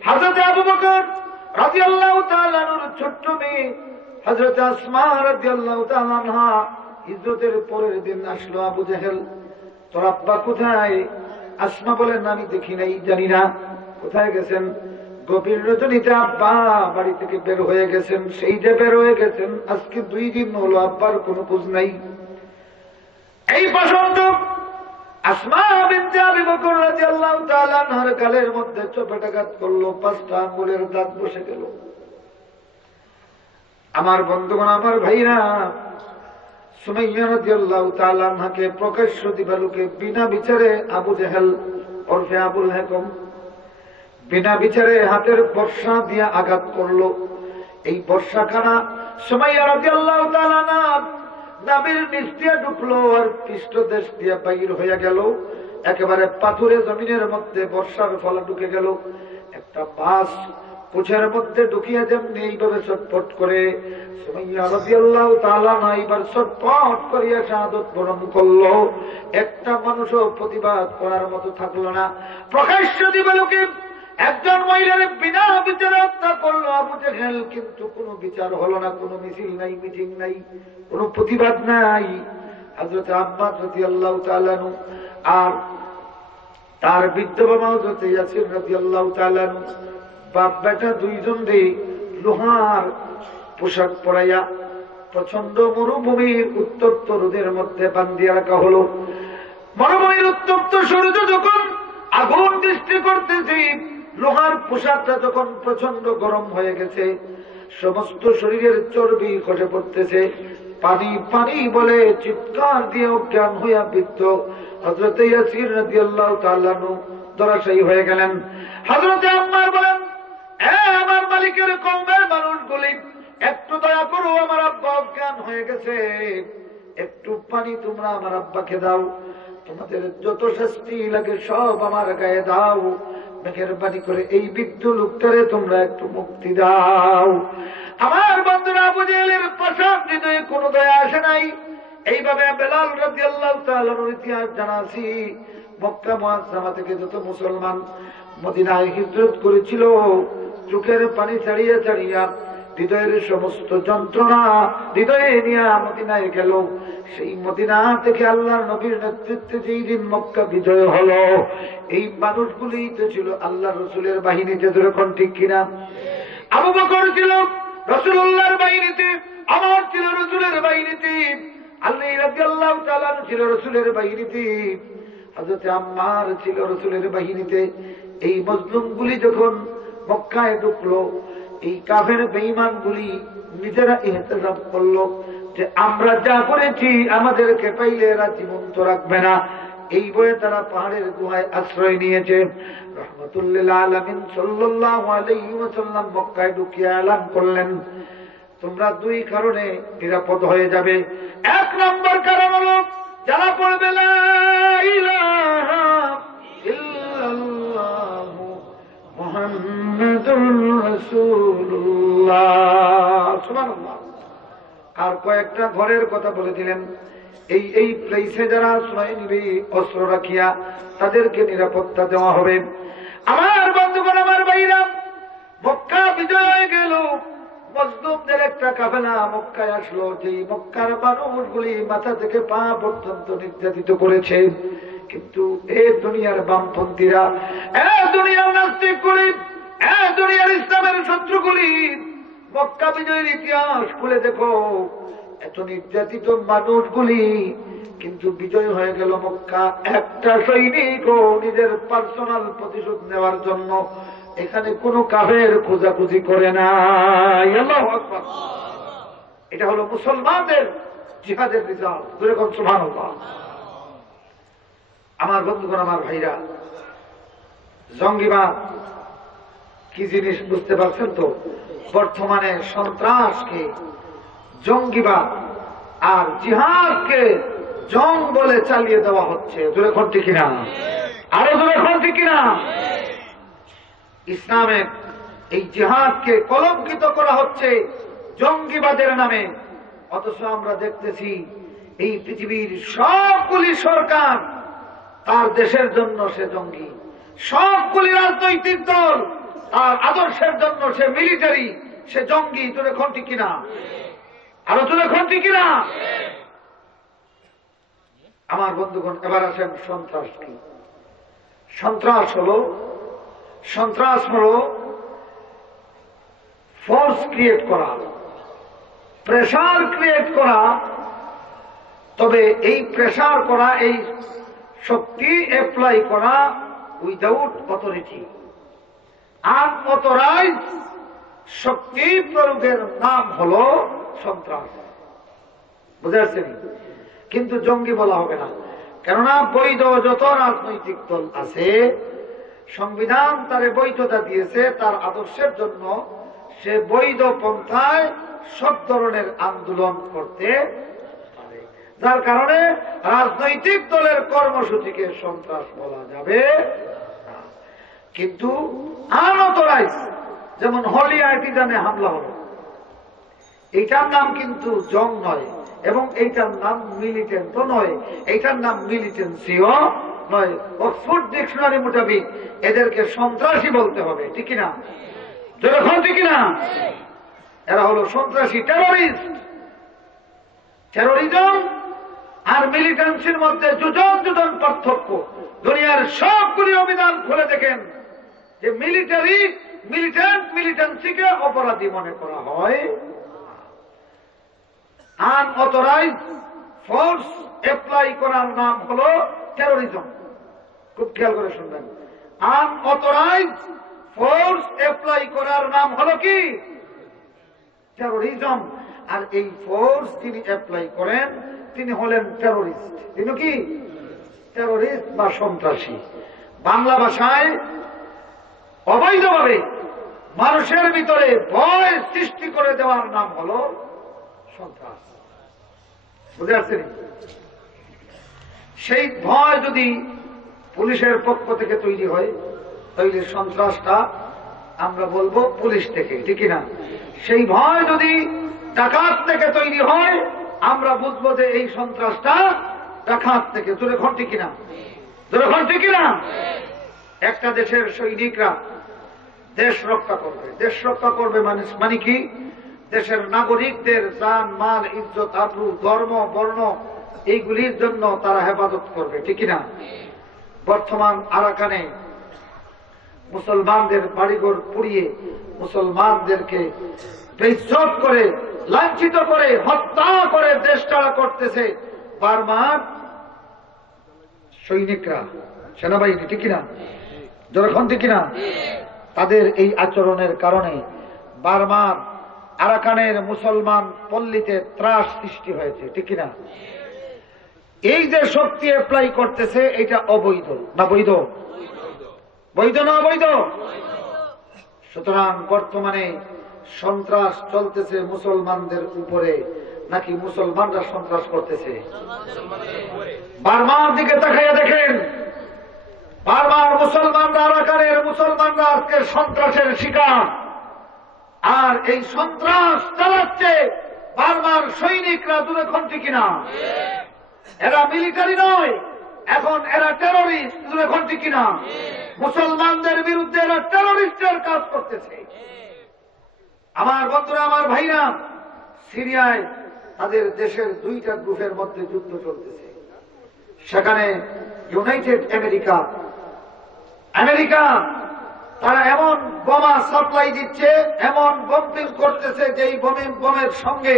হযরত আবু বকর রাদিয়াল্লাহু তাআলা আনহুর ছোট্ট মেয়ে হযরত আসমা রাদিয়াল্লাহু তাআলা আনহা হিজরতের পরের দিন আসলো। আবু জেহেল, তোর আব্বা কোথায়? আসমা বলেন, আমি দেখি নাই, জানি না কোথায় গেছেন। গভীর রজনীতে আব্বা বাড়ি থেকে বের হয়ে গেছেন। সেই যে বের হয়ে গেছেন, আজকে 2 দিন হলো আব্বার কোনো খোঁজ নাই। এই প্রসঙ্গ আসমা বিনতে আবি বকর রাদিয়াল্লাহু তাআলা আনহার গালের মধ্যে চপেটাঘাত করলো, 5টা আঙ্গুলের দাগ বসে গেল। আমার বন্ধুগণ, আমার ভাইরা, সুমাইয়া রাদিয়াল্লাহু তাআলা আনহাকে প্রকাশ্য দিবালোকে বিনা বিচারে আবু জেহেল ওরফে আবুল হাকম বিনা বিচারে হাতের বর্ষা দিয়ে আঘাত করলো। এই বর্ষাখানা সুমাইয়া রাদিয়াল্লাহু তাআলা নাবির নিচ দিয়ে ঢুকলো আর পৃষ্ঠদেশ দিয়ে বাইর হয়ে গেল। একেবারে পাথুরে জমিনের মধ্যে বর্ষার ফলে ঢুকে গেল। একটা বাস পুছের মধ্যে ঢুকিয়ে যেমনি এইভাবে ছটফট করে সুমাইয়া রাদিয়াল্লাহু তাআলা এইবার ছটফট করিয়া শাহাদত বরণ করলো। একটা মানুষও প্রতিবাদ করার মতো থাকলো না। প্রকাশ্য দিবালোকে একজন মহিলার বিনা বিচারে হত্যা করলো আবু জেহেল, কিন্তু কোনো বিচার হলো না, কোনো মিছিল নাই, মিটিং নাই, কোনো প্রতিবাদ নাই। হযরত আব্বাস রাদিয়াল্লাহু তাআলা আনহু আর তার বৃদ্ধ বাবা হযরত ইয়াসির রাদিয়াল্লাহু তাআলা আনহু বাপ বেটা দুইজনরে লোহার পোশাক পরাইয়া প্রচন্ড মরুভূমির উত্তপ্ত রোদের মধ্যে বান্ধিয়া রাখা হলো। মরুভূমির উত্তপ্ত সূর্য যখন আগুন দৃষ্টি করতেছে, লোহার পোশাকটা যখন প্রচন্ড গরম হয়ে গেছে, সমস্ত শরীরের চর্বি খসে পড়তেছে, পানি পানি বলে চিৎকার দিয়ে অজ্ঞান হইয়া বৃদ্ধ হযরত ইয়াসির রাদিয়াল্লাহু তাআলা আনহু ধরাশায়ী হয়ে গেলেন। হযরত আম্মার বলেন, আমার মালিকের কওমের মানুষগুলি, একটু দয়া করো, আমার আব্বা অজ্ঞান হয়ে গেছে, একটু পানি তোমরা আমার আব্বাকে দাও, তোমাদের যত শাস্তি লাগে সব আমার গায়ে দাও, মেহেরবানি করে এই বৃদ্ধ লোকটারে তোমরা একটু মুক্তি দাও। আমার বন্ধুরা, আবু জেহেলের পাশার হৃদয়ে কোনো দয়া আসে নাই। এইভাবে বেলাল রাদিয়াল্লাহু তাআলার ইতিহাস জানাছি। মক্কা মুআজ্জামা থেকে যত মুসলমান মদিনায় হিজরত করেছিল, চোখের পানি ছাড়িয়া ছাড়িয়া হৃদয়ের সমস্ত যন্ত্রণা হৃদয়ে নিয়ে মদিনায় গেল। সেই মদিনা থেকে আল্লাহর নবীর নেতৃত্বে যেই দিন মক্কা বিজয় হলো, এই মানুষগুলি তো ছিল আল্লাহর রাসূলের বাহিনীতে, যেরকম ঠিক কিনা? আবু বকর ছিল রাসূলুল্লাহর বাহিনীতে, আমার ছিল রাসূলের বাহিনীতে, আলী রাদিয়াল্লাহু তাআলা ছিল রাসূলের বাহিনীতে, হযরত আম্মার ছিল রাসূলের বাহিনীতে। এই মজলুমগুলি যখন মক্কায় ঢুকলো, এই কাফের বেঈমানগুলি নিজেরা ইহতিসাব করলো যে আমরা যা করেছি আমাদেরকে পাইলে এরা জীবন্ত রাখবে না। এই বয়ে তারা পাহাড়ের গুহায় আশ্রয় নিয়েছে। রাহমাতুল লিল আলামিন সাল্লাল্লাহু আলাইহি ওয়াসাল্লাম মক্কায় ঢুকিয়ে এলান করলেন, তোমরা 2 কারণে নিরাপদ হয়ে যাবে। 1 নম্বর কারণ হলো, যারা পড়বে লা ইলাহা ইল্লাল্লাহু মুহাম্মাদুর রাসূলুল্লাহ, সুবহানাল্লাহ। আর কয়েকটা ঘরের কথা বলে দিলেন, এই প্লেসে যারা আশ্রয় নিবে অস্ত্র রাখিয়া তাদেরকে নিরাপত্তা দেওয়া হবে। আমার বন্ধুগণ, আমার ভাইরা, মক্কা বিজয় হয়ে গেল। মজলুমদের একটা কাফেলা মক্কায় আসলো, যেই মক্কার মানুষগুলি মাথা থেকে পা পর্যন্ত নির্যাতিত করেছে। কিন্তু এই দুনিয়ার বামপন্থীরা, দুনিয়ার নাস্তিকগুলি, দুনিয়ার ইসলামের শত্রুগুলি, মক্কা বিজয়ের ইতিহাস খুলে দেখো, এত নির্যাতিত মানুষগুলি কিন্তু বিজয় হয়ে গেল মক্কা। একটা সৈনিকও নিজের পার্সোনাল প্রতিশোধ নেওয়ার জন্য এখানে কোনো কাফের খোঁজাখুঁজি করে না। আল্লাহু আকবার। এটা হলো মুসলমানদের জিহাদের রিজাল্ট। যেরকম সুবহানাল্লাহ। আমার বন্ধুগণ, আমার ভাইরা, জঙ্গিবাদ কি জিনিস বুঝতে পারছেন তো? বর্তমানে সন্ত্রাসকে জঙ্গিবাদ আর জিহাদকে জং বলে চালিয়ে দেওয়া হচ্ছে। জোরে কোন ঠিক কিনা? আরো জোরে কোন ঠিক কিনা? ইসলামের এই জিহাদকে কলঙ্কিত করা হচ্ছে জঙ্গিবাদের নামে। অথচ আমরা দেখতেছি এই পৃথিবীর সবগুলি সরকার তার দেশের জন্য সে জঙ্গি, সবগুলি রাজনৈতিক দল তার আদর্শের জন্য সে মিলিটারি, সে জঙ্গি। তোরে কোন ঠিক কিনা? আরো তোরে কোন ঠিক কিনা? আমার বন্ধুগণ, এবার আসেন সন্ত্রাস কি? সন্ত্রাস হল ফোর্স ক্রিয়েট করা, প্রেসার ক্রিয়েট করা। তবে এই প্রেসার করা, এই শক্তি অ্যাপ্লাই করা উইদাউট অথরিটি। আনঅথরাইজ শক্তি প্রয়োগের নাম হল সন্ত্রাস। বুঝতে পারছেন? কিন্তু জঙ্গি বলা হবে না, কেননা বৈধ যত রাজনৈতিক দল আছে, সংবিধান তারে বৈধতা দিয়েছে তার আদর্শের জন্য। সে বৈধ পন্থায় সব ধরনের আন্দোলন করতে পারে, যার কারণে রাজনৈতিক দলের কর্মসূচিকে সন্ত্রাস বলা যাবে না। কিন্তু আনঅথরাইজ, যেমন হলি আর্টিজানে হামলা হল, এইটার নাম কিন্তু জং নয়, এবং এইটার নাম মিলিটেন্টও নয়, এইটার নাম মিলিটেন্সিও নয়। অক্সফোর্ড ডিকশনারি মোতাবেক এদেরকে সন্ত্রাসী বলতে হবে, ঠিক কিনা? যখন ঠিক কিনা? এরা হলো সন্ত্রাসী, টেরোরিস্ট। টেরোরিজম আর মিলিটেন্সির মধ্যে যোজন পার্থক্য। দুনিয়ার সবগুলি অভিধান খুলে দেখেন যে মিলিটেন্সিকে অপরাধী মনে করা হয়। আনঅথরাইজ ফোর্স অ্যাপ্লাই করার নাম হলো টেরোরিজম। খুব খেয়াল করে শুনবেন, আনঅথরাইজ ফোর্স অ্যাপ্লাই করার নাম হলো কি? টেরোরিজম। আর এই ফোর্স যিনি অ্যাপ্লাই করেন তিনি হলেন টেরোরিস্ট। তিনি কি? টেরোরিস্ট বা সন্ত্রাসী। বাংলা ভাষায় অবৈধভাবে মানুষের ভিতরে ভয় সৃষ্টি করে দেওয়ার নাম হলো সন্ত্রাস। বুঝতে পারছেন? সেই ভয় যদি পুলিশের পক্ষ থেকে তৈরি হয়, তাহলে সন্ত্রাসটা আমরা বলবো পুলিশ থেকে, ঠিক না? সেই ভয় যদি ডাকাত থেকে তৈরি হয়, আমরা বুঝবো যে এই সন্ত্রাসটা ডাকাত থেকে। জোরে ঘর ঠিক কিনা? জোরে ঘর ঠিক কিনা? একটা দেশের সৈনিকরা দেশ রক্ষা করবে। দেশ রক্ষা করবে মানে কি? দেশের নাগরিকদের জান, মাল, ইজ্জত, আবরু, ধর্ম, বর্ণ এইগুলির জন্য তারা হেফাজত করবে, ঠিক কিনা? বর্তমান আরাকানে মুসলমানদের বাড়িঘর পুড়িয়ে মুসলমানদেরকে বেইজ্জত করে, লাঞ্ছিত করে, হত্যা করে দেশ ছাড়া করতেছে বার্মার সৈনিকরা, সেনাবাহিনী, ঠিক কিনা? যখন ঠিক কিনা? তাদের এই আচরণের কারণে বার্মার আরাকানের মুসলমান পল্লীতে ত্রাস সৃষ্টি হয়েছে, ঠিক কিনা? এই যে শক্তি অ্যাপ্লাই করতেছে এটা অবৈধ না বৈধ? বৈধ না অবৈধ? সুতরাং বর্তমানে সন্ত্রাস চলতেছে মুসলমানদের উপরে নাকি মুসলমানরা সন্ত্রাস করতেছে? বার্মার দিকে তাকাইয়া দেখেন, বারবার মুসলমানরা, আরাকানের মুসলমানরা আজকে সন্ত্রাসের শিকার। আর এই সন্ত্রাস চালাচ্ছে বারবার সৈনিকরা। দূরে খন্তি কিনা? এরা মিলিটারি নয়, এখন এরা টেরোরিস্ট। দূরে খন্তি কিনা? মুসলমানদের বিরুদ্ধে এরা টেরোরিস্টের কাজ করতেছে। আমার বন্ধুরা, আমার ভাইরা, সিরিয়ায় তাদের দেশের দুইটা গ্রুপের মধ্যে যুদ্ধ চলতেছে। সেখানে ইউনাইটেড আমেরিকা তারা এমন বোমা সাপ্লাই দিচ্ছে, এমন বম্পিং করতেছে যে এই বোমের সঙ্গে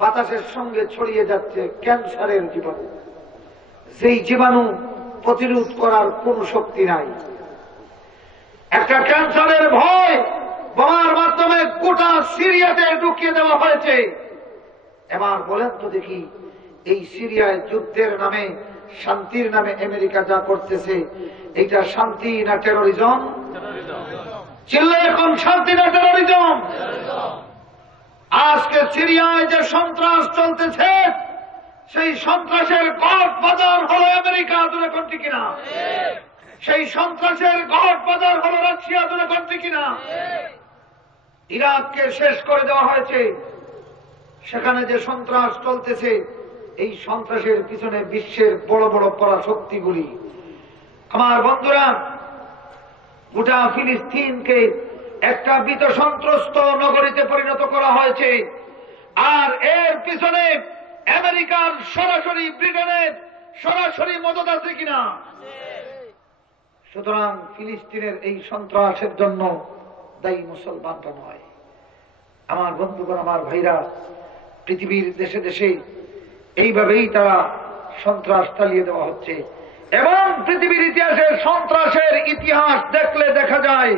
বাতাসের সঙ্গে ছড়িয়ে যাচ্ছে ক্যান্সারের জীবাণু। যেই জীবাণু প্রতিরোধ করার কোন শক্তি নাই। একটা ক্যান্সারের ভয় বোমার মাধ্যমে গোটা সিরিয়াতে ঢুকিয়ে দেওয়া হয়েছে। এবার বলেন তো দেখি, এই সিরিয়ায় যুদ্ধের নামে শান্তির নামে আমেরিকা যা করতেছে এটা শান্তি না টেরোরিজম? চিল্লা এখন শান্তি না টেরোরিজম? আজকে সিরিয়ায় যে সন্ত্রাস চলতেছে সেই সন্ত্রাসের গডফাদার হলো আমেরিকা, দূরে কোনটি কিনা? সেই সন্ত্রাসের গডফাদার হলো রাশিয়া, দূরে কোনটি কিনা? ইরাককে শেষ করে দেওয়া হয়েছে, সেখানে যে সন্ত্রাস চলতেছে এই সন্ত্রাসের পিছনে বিশ্বের বড় বড় পরাশক্তিগুলি। আমার বন্ধুরা, গোটা ফিলিস্তিনকে একটা ভীত সন্ত্রস্ত নগরীতে পরিণত করা হয়েছে, আর এর পিছনে আমেরিকার সরাসরি, ব্রিটেনের সরাসরি মদত আছে কিনা? সুতরাং ফিলিস্তিনের এই সন্ত্রাসের জন্য দায়ী মুসলমানরা নয়। আমার বন্ধুগণ, আমার ভাইরা, পৃথিবীর দেশে দেশে এইভাবেই তারা সন্ত্রাস চালিয়ে দেওয়া হচ্ছে, এবং পৃথিবীর ইতিহাসে সন্ত্রাসের ইতিহাস দেখলে দেখা যায়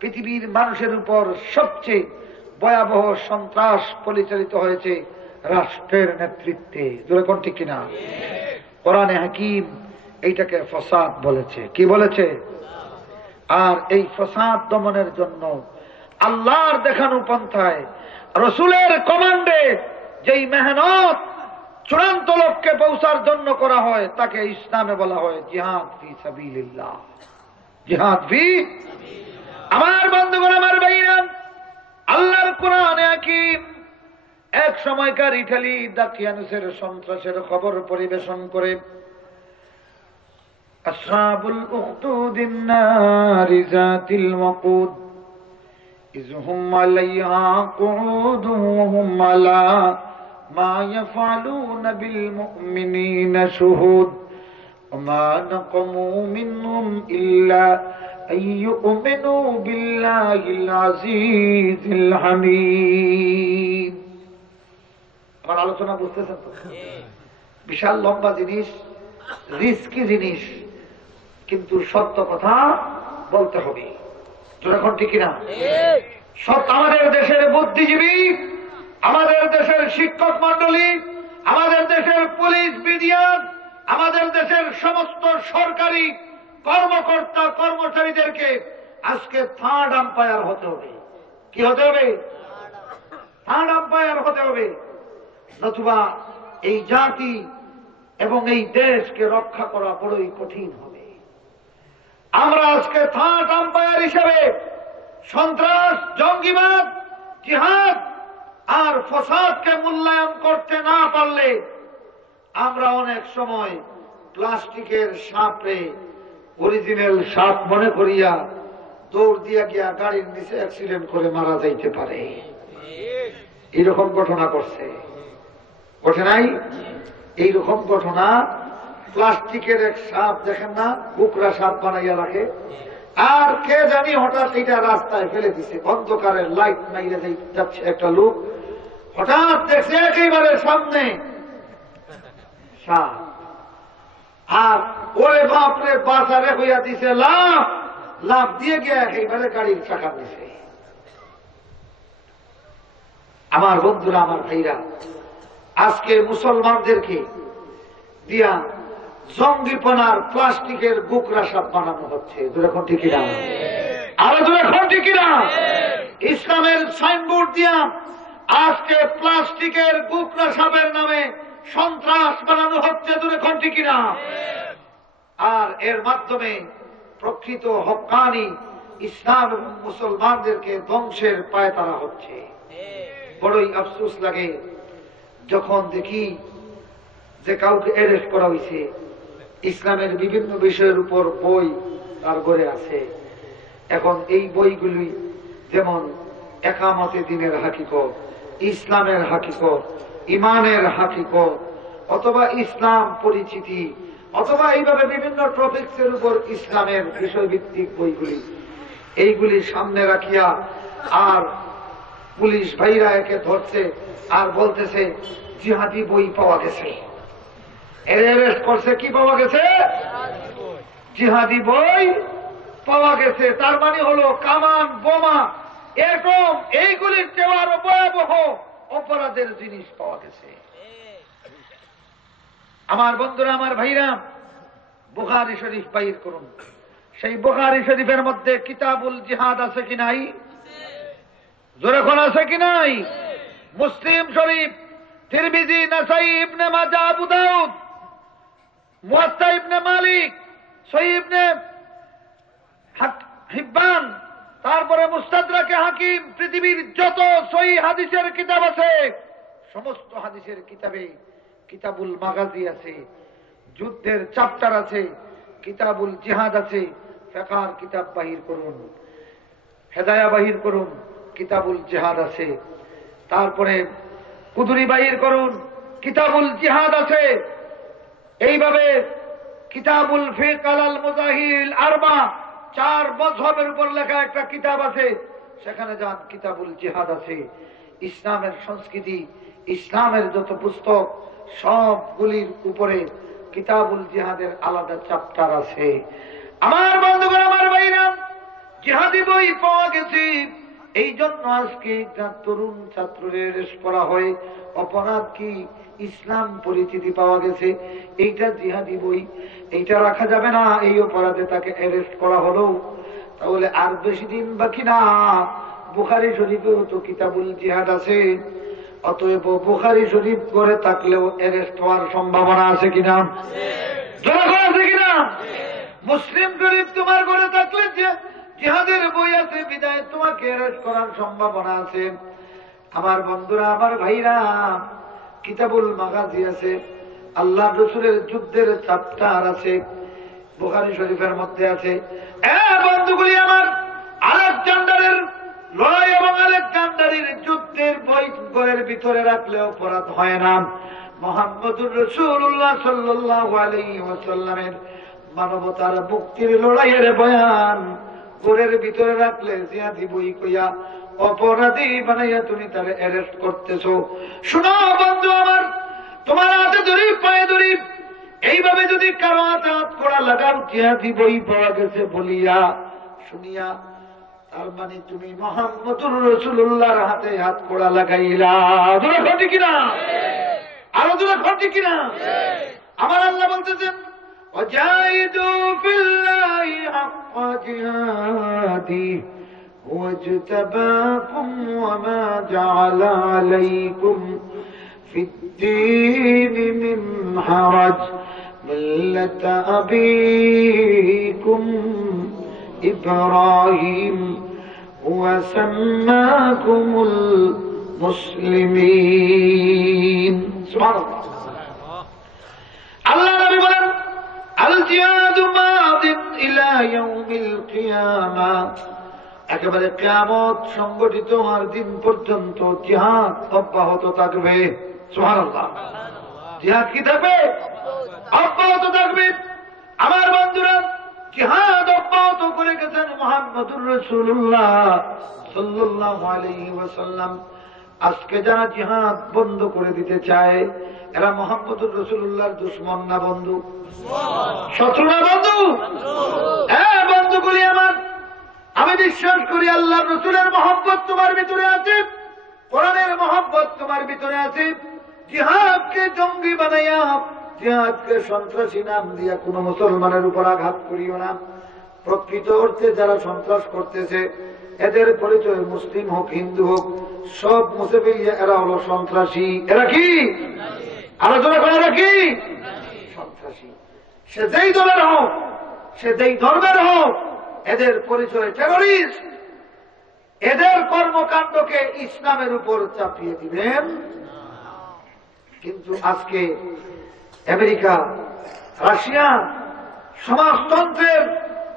পৃথিবীর মানুষের উপর সবচেয়ে ভয়াবহ সন্ত্রাস পরিচালিত হয়েছে রাষ্ট্রের নেতৃত্বে, যেরকম ঠিক কিনা? কোরআনে হাকিম এইটাকে ফসাদ বলেছে। কি বলেছে? আর এই ফসাদ দমনের জন্য আল্লাহর দেখানো পন্থায়, রসুলের কমান্ডে যেই মেহনত চূড়ান্ত লক্ষ্যে পৌঁছার জন্য করা হয় তাকে ইসলামে বলা হয় জিহাদ ফি সাবিলিল্লাহ। জিহাদ ফি, আমার বন্ধুগণ, আমার ভাইরা, আল্লাহর কোরআনে হাকিম এক সময়কার ইটালি দাকিয়ানুসের সন্ত্রাসের খবর পরিবেশন করে আসহাবুল উখদুদিন নারি যাতিল ওয়াকুদ ইযহুম আলাইহা কুউদুন ওয়া হুম আলা মা ইয়াফআলুনা বিল মুমিনিনা শুহুদ ওয়া মা নাকামু মিনহুম ইল্লা আইয়ুমিনু বিল্লাহিল আজিজিল হামিদ। আমার আলোচনা বুঝতেছেন তো? বিশাল লম্বা জিনিস, রিস্কি জিনিস, কিন্তু সত্য কথা বলতে হবে, যখন ঠিক কিনা? সত্য। আমাদের দেশের বুদ্ধিজীবী, আমাদের দেশের শিক্ষক মন্ডলী, আমাদের দেশের পুলিশ বিডিআর, আমাদের দেশের সমস্ত সরকারি কর্মকর্তা কর্মচারীদেরকে আজকে থার্ড আম্পায়ার হতে হবে। কি হতে হবে? থার্ড আম্পায়ার হতে হবে, নতুবা এই জাতি এবং এই দেশকে রক্ষা করা বড়ই কঠিন হবে। আমরা আজকে থার্ড আম্পায়ার হিসেবে সন্ত্রাস, জঙ্গিবাদ, জিহাদ আর ফসাদকে মূল্যায়ন করতে না পারলে আমরা অনেক সময় প্লাস্টিকের সাপে অরিজিনাল সাপ মনে করিয়া দৌড় দিয়া গিয়া গাড়ির নিচে অ্যাক্সিডেন্ট করে মারা যাইতে পারে। এইরকম ঘটনা করছে, ঘটে নাই? এইরকম ঘটনা প্লাস্টিকের এক সাপ দেখেন না, বুকরা সাপ বানাইয়া রাখে, আর কে জানি হঠাৎ এটা রাস্তায় ফেলে দিছে, অন্ধকারের লাইট মাইরে যাচ্ছে একটা লোক, হঠাৎ দেখছে একেবারে সামনে সাপ, আর ওরে বাপরে বাজারে হইয়া দিছে, লাভ লাভ দিয়ে গিয়া একেবারে গাড়ির চাকা দিছে। আমার বন্ধুরা, আমার ভাইরা, আজকে মুসলমানদেরকে দিয়া জঙ্গিপনার প্লাস্টিকের বুকরা সাপ বানানো হচ্ছে, যখন ঠিক কিনা? আরো যখন ঠিক কিনা? ইসলামের সাইনবোর্ড দিয়া আজকে প্লাস্টিকের বুকরা সাপের নামে সন্ত্রাস বানানো হচ্ছে, যখন ঠিক কিনা? আর এর মাধ্যমে প্রকৃত হক্কানি ইসলাম এবং মুসলমানদেরকে ধ্বংসের পায়তারা হচ্ছে। বড়ই আফসোস লাগে যখন দেখি যে কাউকে অ্যারেস্ট করা হয়েছে, ইসলামের বিভিন্ন বিষয়ের উপর বই তার ঘরে আছে। এখন এই বইগুলি যেমন একামতে দ্বীনের হাকিকত, ইসলামের হাকিকত, ইমানের হাকিকত, অথবা ইসলাম পরিচিতি, অথবা এইভাবে বিভিন্ন টপিক্সের উপর ইসলামের বিষয়ভিত্তিক বইগুলি, এইগুলি সামনে রাখিয়া আর পুলিশ ভাইরা একে ধরছে আর বলতেছে জিহাদি বই পাওয়া গেছে। অ্যারেস্ট করছে, কি পাওয়া গেছে? জিহাদি বই পাওয়া গেছে। তার মানে হলো কামান, বোমা, এরকম এইগুলির চেয়ে আরো ভয়াবহ অপরাধের জিনিস পাওয়া গেছে। আমার বন্ধুরা, আমার ভাইরা, বুখারী শরীফ বাইর করুন। সেই বুখারী শরীফের মধ্যে কিতাবুল জিহাদ আছে কি নাই? জোরে কোন আছে কি নাই? মুসলিম শরীফ, তিরমিজি, নাসাই, ইবনে মাজাহ, আবু দাউদ, মুয়াত্তা ইবনে মালিক, সহিহ ইবনে হিব্বান, তারপরে মুস্তাদরাকে হাকিম, পৃথিবীর যত সহিহ হাদিসের কিতাব আছে সমস্ত হাদিসের কিতাবে কিতাবুল মাগাজি আছে, যুদ্ধের চ্যাপ্টার আছে, কিতাবুল জিহাদ আছে। ফিকহের কিতাব বাহির করুন, হেদায়া বাহির করুন, কিতাবুল জিহাদ আছে। তারপরে কুদুরি বাহির করুন, কিতাবুল জিহাদ আছে। এইভাবে কিতাবুল ফিক আলাল মুজাহিল আরবা, 4 মাযহাবের উপর লেখা একটা কিতাব আছে, সেখানে যান, কিতাবুল জিহাদ আছে। ইসলামের সংস্কৃতি, ইসলামের যত পুস্তক সবগুলির উপরে কিতাবুল জিহাদের আলাদা চ্যাপ্টার আছে। আমার বন্ধুগণ, আমার ভাইরা, জিহাদি বই পাওয়া গেছে। এই জন্য আজকে তরুণ ছাত্রদের রেস্ট করা হয়। অপরাধ কি? ইসলাম পরিচিতি পাওয়া গেছে, এইটা জিহাদি বই, এইটা রাখা যাবে না, এই অপরাধে তাকে অ্যারেস্ট করা হলো। তাহলে আর বেশি দিন বাকি না, বুখারী শরীফেও তো কিতাবুল জিহাদ আছে। অতএব বুখারী শরীফ করে থাকলেও অ্যারেস্ট হওয়ার সম্ভাবনা আছে কিনা? আছে কিনা? মুসলিম শরীফ তোমার করে থাকলে জিহাদের বই আছে, বিদায় তোমাকে অ্যারেস্ট করার সম্ভাবনা আছে। আমার বন্ধুরা, আমার ভাইরা, কিতাবুল মাগাজি আছে, আল্লাহ রসুলের যুদ্ধের চ্যাপ্টার আছে, বুখারী শরীফের মধ্যে আছে। বন্ধুগুলি আমার, আলেকজান্ডারের লড়াই এবং আলেকজান্ডারের যুদ্ধের বই ঘরের ভিতরে রাখলে অপরাধ হয় না। মুহাম্মদুর রাসূলুল্লাহ সাল্লাল্লাহু আলাইহি ওয়াসাল্লামের মানবতার মুক্তির লড়াইয়ের বয়ান ঘরের ভিতরে রাখলে জিহাদি বই কইয়া অপরাধী বানাইয়া তুমি তারে অ্যারেস্ট করতেছো। শুনো বন্ধু আমার, তোমার হাতে ধরি, পায়ে ধরি, এইভাবে যদি কারো হাতে হাত করা লাগাও, জিহাদি বই পাওয়া গেছে বলিয়া শুনিয়া, তার মানে তুমি মুহাম্মদুর রাসূলুল্লাহর হাতে হাত করা লাগাইলা। জোরে খটি কিনা? আরো জোরে খটি কিনা? আমার আল্লাহ বলতেছেন, ওয়াজাহিদু ফিল্লাহি হাক্কা জিহাদি هو اجتباكم وما جعل عليكم في الدين من حرج ملة أبيكم إبراهيم وسماكم المسلمين. سبحان الله. الله نبي بلن الجهاد ماض إلى يوم القيامة. একেবারে কিয়ামত সংগঠিত হওয়ার দিন পর্যন্ত জিহাদ অব্যাহত থাকবে। সুবহানাল্লাহ। জিহাদ কি থাকবে? অব্যাহত থাকবে। আমার বন্ধুরা, জিহাদ অব্যাহত করে গেছেন মুহাম্মদুর রাসূলুল্লাহ সাল্লাল্লাহু আলাইহি ওয়াসাল্লাম। আজকে যারা জিহাদ বন্ধ করে দিতে চায়, এরা মুহাম্মদুর রাসূলুল্লাহর দুশমন না বন্ধু? শত্রু না বন্ধু? হ্যাঁ বন্ধুগুলি আমার, আমি বিশ্বাস করি আল্লাহর রাসূলের মহব্বত তোমার ভিতরে আছে, কোরআনের মহব্বত তোমার ভিতরে আছে। জিহাদকে জঙ্গি বানাইয়া, জিহাদকে সন্ত্রাসী নাম দিয়া কোন মুসলমানের উপর আঘাত করিও না। প্রকৃত অর্থে যারা সন্ত্রাস করতেছে, এদের পরিচয় মুসলিম হোক হিন্দু হোক, সব মুছে ফেলিয়া এরা হলো সন্ত্রাসী। এরা কি? আলোচনা করে, এরা কি? সন্ত্রাসী। সে যেই দলের হোক, সে যেই ধর্মের হোক, এদের পরিচয় টেররিস্ট। এদের কর্মকাণ্ডকে ইসলামের উপর চাপিয়ে দিবেন। কিন্তু আজকে আমেরিকা, রাশিয়া, সমাজতন্ত্রের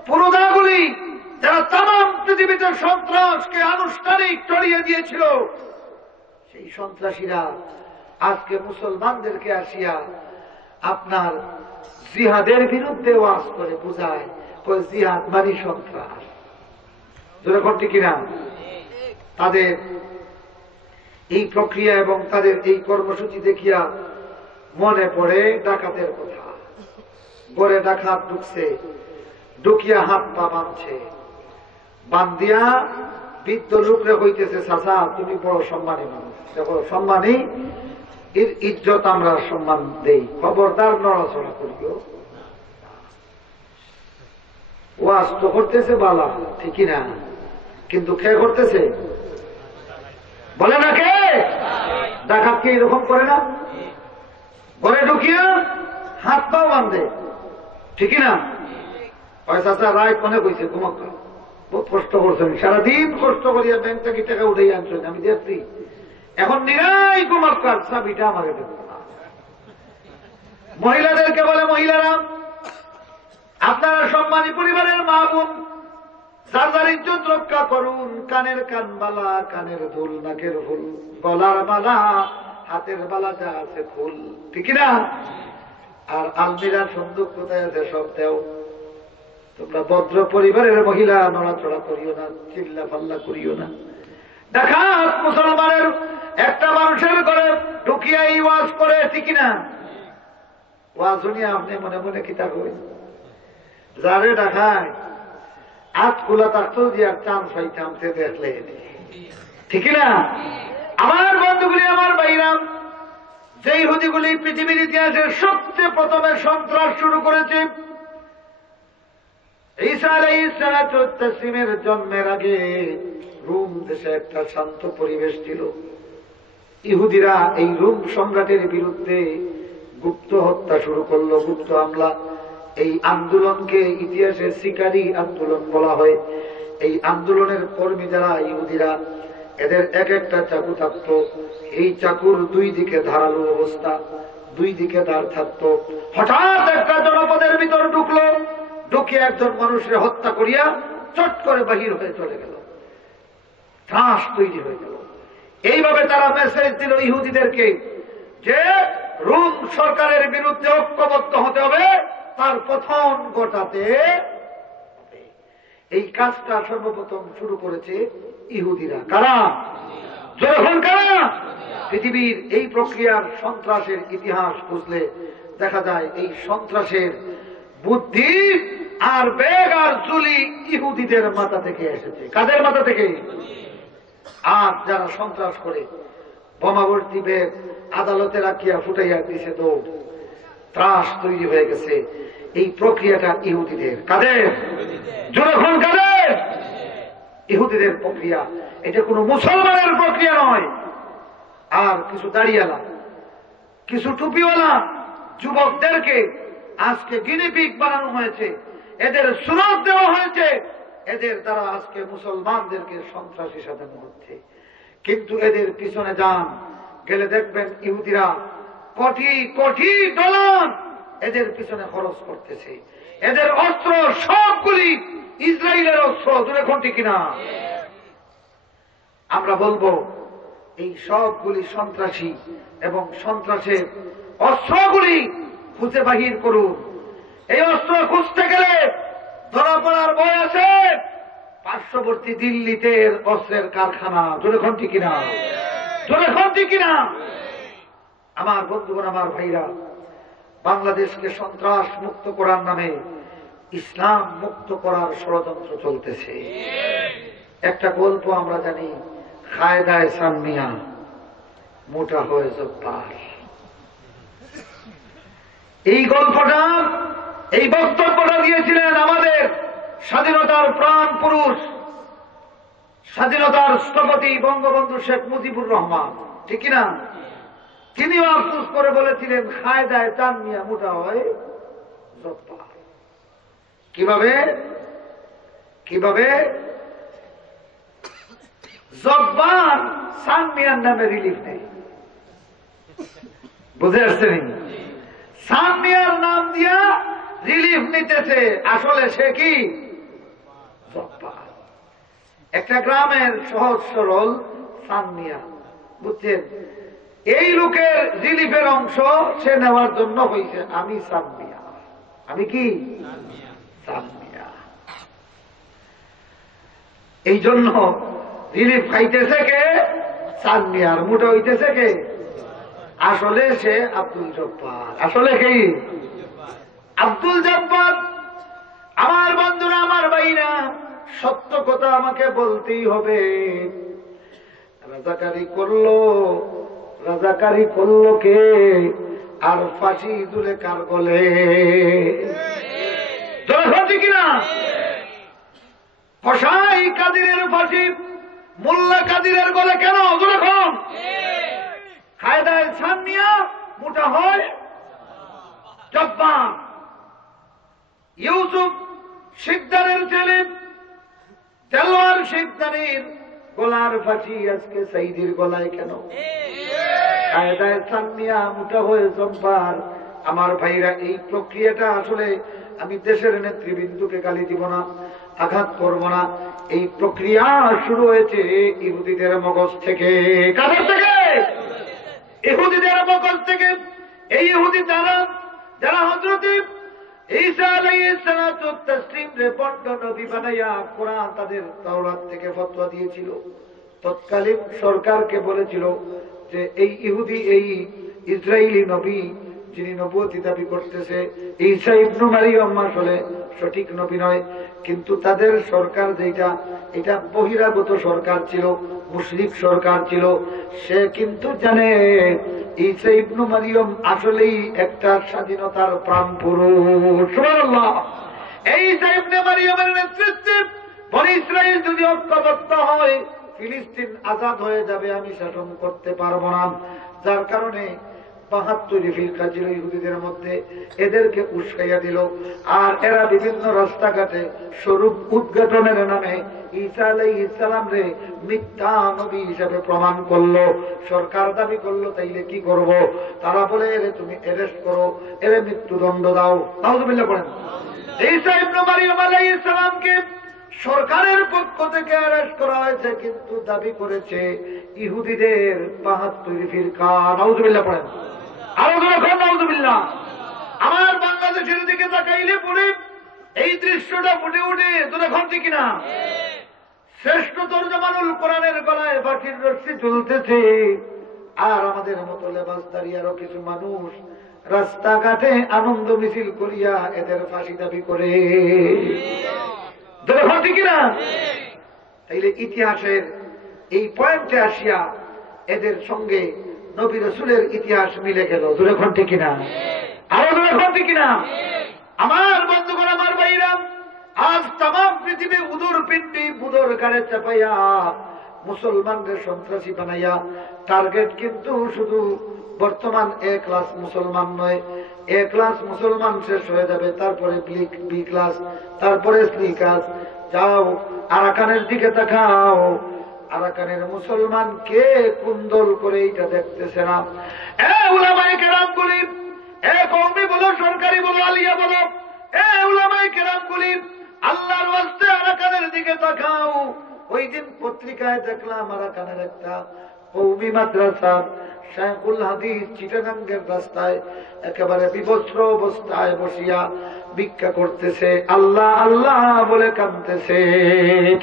পুরোধাগুলি, যারা তাম পৃথিবীতে সন্ত্রাসকে আনুষ্ঠানিক ছড়িয়ে দিয়েছিল, সেই সন্ত্রাসীরা আজকে মুসলমানদেরকে আসিয়া আপনার জিহাদের বিরুদ্ধে ওয়াজ করে বুঝায়, জিহাদ মানে সন্ত্রাস। যেরকম ঠিক কিনা? তাদের এই প্রক্রিয়া এবং তাদের এই কর্মসূচি দেখিয়া মনে পড়ে ডাকাতের কথা। ঘরে ডাকাত ঢুকছে, ঢুকিয়া হাত পা বাঁধছে, বান্ধিয়া বৃদ্ধ লোকরে হইতেছে, চাচা তুমি বড় সম্মানী মানুষ, দেখো সম্মানী এর ইজ্জত আমরা সম্মান দেই, খবরদার নড়াচড়া করিও। ওয়াজ তো করতেছে বালা, ঠিকই না, কিন্তু কে করতেছে বলে না? কে ডাকাত কে এরকম করে না? ঘরে ঢুকিয়া হাত পাও বান্ধে, ঠিকই না? চাচা রায় কোনে কইছে ঘুমাক্কা, বহুত কষ্ট করছেন, সারাদিন কষ্ট করিয়া ব্যাংক থেকে টাকা উঠে আনছেন, আমি দেখছি, এখন নিরাই ঘুমাক্কার চাবিটা আমাকে দেব না। মহিলাদেরকে বলে, মহিলারা আপনারা সম্মানী পরিবারের মা বোন, যার যার ইজ্জত রক্ষা করুন। কানের কানবালা, কানের দুল, নাকের ফুল, গলার মালা, হাতের বালা যা আছে ফুল, ঠিক না? আর আলমিরার সন্দুক কোথায় আছে সব দেও। তোমরা ভদ্র পরিবারের মহিলা নড়াচড়া করিও না, চিল্লা পাল্লা করিও না। ডাকাত মুসলমানের একটা মানুষের ঘরে ঢুকিয়াই ওয়াজ করে, ঠিক না? ওয়াজ শুনিয়া আপনি মনে মনে কি থাকবেন? যারে ডাকায় আজ খোলা থাকতো যে আর চান্স পাইতাম সে দেখলে, ঠিক না? আমার বন্ধুগুলি, আমার ভাইরাম, যে ইহুদিগুলি পৃথিবীর ইতিহাসে সবচেয়ে প্রথমে সন্ত্রাস শুরু করেছে, ঈসা আলাইহিস সালাতু ওয়াস তাসলিমের জন্মের আগে রোম দেশে একটা শান্ত পরিবেশ ছিল। ইহুদিরা এই রোম সম্রাটের বিরুদ্ধে গুপ্ত হত্যা শুরু করলো, গুপ্ত হামলা। এই আন্দোলনকে ইতিহাসের শিকারী আন্দোলন বলা হয়। এই আন্দোলনের কর্মী যারা ইহুদিরা, এদের এক একটা চাকু থাকতো। এই চাকুর দুই দিকে ধারালো অবস্থা, দুই দিকে দাঁড় থাকতো। হঠাৎ একটা জনপদের ভিতর ঢুকলো, ঢুকে একজন মানুষের হত্যা করিয়া চট করে বাহির হয়ে চলে গেল, ত্রাস তৈরি হয়ে গেল। এইভাবে তারা মেসেজ দিল ইহুদিদেরকে যে রোম সরকারের বিরুদ্ধে ঐক্যবদ্ধ হতে হবে, তার পতন ঘটাতে হবে। এই কাজটা সর্বপ্রথম শুরু করেছে ইহুদিরা। কারা? যখন কারা? পৃথিবীর এই প্রক্রিয়ার সন্ত্রাসের ইতিহাস বুঝলে দেখা যায় এই সন্ত্রাসের বুদ্ধি আর বেগ আর চুলি ইহুদিদের মাথা থেকে এসেছে। কাদের মাথা থেকে? আর যারা সন্ত্রাস করে বোমাবর্তী বেগ আদালতে রাখিয়া ফুটাইয়া দিছে দৌড়, ত্রাস তৈরি হয়ে গেছে। এই প্রক্রিয়াটা ইহুদিদের। কাদের? যখন কাদের? ইহুদিদের প্রক্রিয়া। এটা কোনো মুসলমানের প্রক্রিয়া নয়। আর কিছু দাড়িওয়ালা, কিছু টুপিওয়ালা যুবকদেরকে আজকে গিনিপিগ বানানো হয়েছে, এদের সুরত দেওয়া হয়েছে, এদের দ্বারা আজকে মুসলমানদেরকে সন্ত্রাসী সাজানো হচ্ছে। কিন্তু এদের পিছনে যান, গেলে দেখবেন ইহুদিরা কোটি কোটি ডলার এদের পিছনে খরচ করতেছে। এদের অস্ত্র সবগুলি ইসরায়েলের অস্ত্র, দূরে কোনটি কিনা? আমরা বলবো এই সবগুলি সন্ত্রাসী এবং সন্ত্রাসের অস্ত্রগুলি খুঁজে বাহির করুন। এই অস্ত্র খুঁজতে গেলে ধরা পড়ার ভয় আছে। পার্শ্ববর্তী দিল্লিতে অস্ত্রের কারখানা, জোরে কোনটি কিনা? জোরে কোনটি কিনা? আমার বন্ধুগণ, আমার ভাইরা, বাংলাদেশকে সন্ত্রাস মুক্ত করার নামে ইসলাম মুক্ত করার ষড়যন্ত্র চলতেছে। একটা গল্প আমরা জানি, কায়দায় সামিয়া মোটা হয়ে জব্বার। এই গল্পটা, এই বক্তব্যটা দিয়েছিলেন আমাদের স্বাধীনতার প্রাণ পুরুষ, স্বাধীনতার স্থপতি বঙ্গবন্ধু শেখ মুজিবুর রহমান, ঠিক না? তিনিও আফসোস করে বলেছিলেন, কায়দায় চান মিয়া মোটা হয় জব্বার। কিভাবে? কিভাবে? জব্বার চান মিয়ার নামে রিলিফ নেই। বুঝে আসছেন? চান মিয়ার নাম দিয়া রিলিফ নিতেছে, আসলে সে কি জব্বার। একটা গ্রামের সহজ সরল চান মিয়া, বুঝছেন? এই লোকের রিলিফের অংশ সে নেওয়ার জন্য হয়েছে আমি চান মিয়া। আমি কি? চান মিয়া। এই জন্য রিলিফ খাইতেছে কে? চান মিয়ার। মোটা হইতেছে কে? আসলে সে আব্দুল জব্বার। আসলে কি? আব্দুল জব্বার। আমার বন্ধুরা, আমার ভাইরা, সত্য কথা আমাকে বলতেই হবে। রাজাকারি করলো, রাজাকারি করলো কে, আর ফাঁসি দুলে কার গলে? কিনা কসাই কাদিরের ফাঁসি মোল্লা কাদিরের গলে কেন? যখন কায়দায় সামিয়া মোটা হয় জব্বার, ইউসুফ শিকদারের ছেলে তেলোয়ার শিকদারের গলার ফাঁসি আজকে সাইদির গলায় কেন? কায়দায় সামিয়া মোটা হয়ে জব্বার। আমার ভাইরা, এই প্রক্রিয়াটা আসলে আমি দেশের নেতৃবৃন্দকে গালি দিব না, আঘাত করব না। এই প্রক্রিয়া শুরু হয়েছে ইহুদিদের মগজ থেকে। কাদের থেকে? ইহুদিদের মগজ থেকে। এই ইহুদি যারা হযরত ঈসা আলাইহিস সালাতু তাসলিম রে বড় নবী বানায়া কোরআন তাদের তাওরাত থেকে ফতোয়া দিয়েছিল। তৎকালীন সরকারকে বলেছিল যে এই ইহুদি, এই ইসরায়েলি নবী যিনি নবুয়তি দাবি করতেছে, ঈসা ইবনে মারইয়াম আসলে সঠিক নবী নয়। কিন্তু তাদের সরকার যেটা, এটা বহিরাগত সরকার ছিল, মুশরিক সরকার ছিল। সে কিন্তু জানে ঈসা ইবনে মারইয়াম আসলেই একটা স্বাধীনতার প্রাণ পুরুষ। সুবহানাল্লাহ। এই ঈসা ইবনে মারইয়ামের নেতৃত্বে বনি ইসরাইল যদি ঐক্যবদ্ধ হয়, ফিলিস্তিন আজাদ হয়ে যাবে, আমি শাসন করতে পারবো না। যার কারণে ৭২ ফিরকা ছিল ইহুদিদের মধ্যে, এদেরকে উস্কাইয়া দিল। আর এরা বিভিন্ন রাস্তাঘাটে স্বরূপ উদ্ঘাটনের নামে ঈসা আলাইহিস সালাম রে মিথ্যা নবী হিসেবে প্রমাণ করলো। সরকার দাবি করলো, তাইলে কি করব? তারা বলে, এরে তুমি অ্যারেস্ট করো, এরে মৃত্যুদণ্ড দাও। নাউযুবিল্লাহ বলেন। ঈসা ইবনে মারইয়াম আলাইহিস সালামকে সরকারের পক্ষ থেকে অ্যারেস্ট করা হয়েছে, কিন্তু দাবি করেছে ইহুদিদের ৭২ ফিরকা। নাউযুবিল্লাহ পড়েন। আরো যখন নাউযুবিল্লাহ। আমার বাংলাদেশের দিকে তাকাইলে পরে এই দৃশ্যটা ফুটে উঠে। যখন ঠিক কিনা শ্রেষ্ঠ তরজমানুল কোরআনের গলায় ফাঁসির রশ্মি ঝুলতেছে, আর আমাদের মতো লেবাসদারি আরো কিছু মানুষ রাস্তাঘাটে আনন্দ মিছিল করিয়া এদের ফাঁসি দাবি করে। যখন ঠিক কিনা তাইলে ইতিহাসের এই পয়েন্টে আসিয়া এদের সঙ্গে নবী রাসূলের ইতিহাস মিলে গেল। যখন ঠিক কিনা আরো যখন ঠিক কিনা আমার বন্ধুগণ, আমার ভাইরা, আজ তামাম পৃথিবী উদর পিণ্ডি বুদর গাড়ে চাপাইয়া মুসলমানদের সন্ত্রাসী বানাইয়া টার্গেট কিন্তু শুধু বর্তমান এ ক্লাস মুসলমান নয়। এ ক্লাস মুসলমান শেষ হয়ে যাবে, তারপরে বি ক্লাস, তারপরে সি ক্লাস। যাও আরাকানের দিকে তাকাও, আরাকানের মুসলমান কে কুন্দল করে এটা দেখতেছে না। এ উলামায়ে কেরাম গুলি, এ কওমি বলো, সরকারি বলো, আলিয়া বলো, এ উলামায়ে কেরাম গুলি, আল্লাহর ওয়াস্তে আরাকানের দিকে তাকাও। ওই দিন পত্রিকায় দেখলাম আরাকানের একটা কওমি মাদ্রাসা শায়খুল হাদিস চিটাগাঙ্গের রাস্তায় একেবারে বিবস্ত্র অবস্থায় বসিয়া ভিক্ষা করতেছে, আল্লাহ আল্লাহ বলে কাঁদতেছে।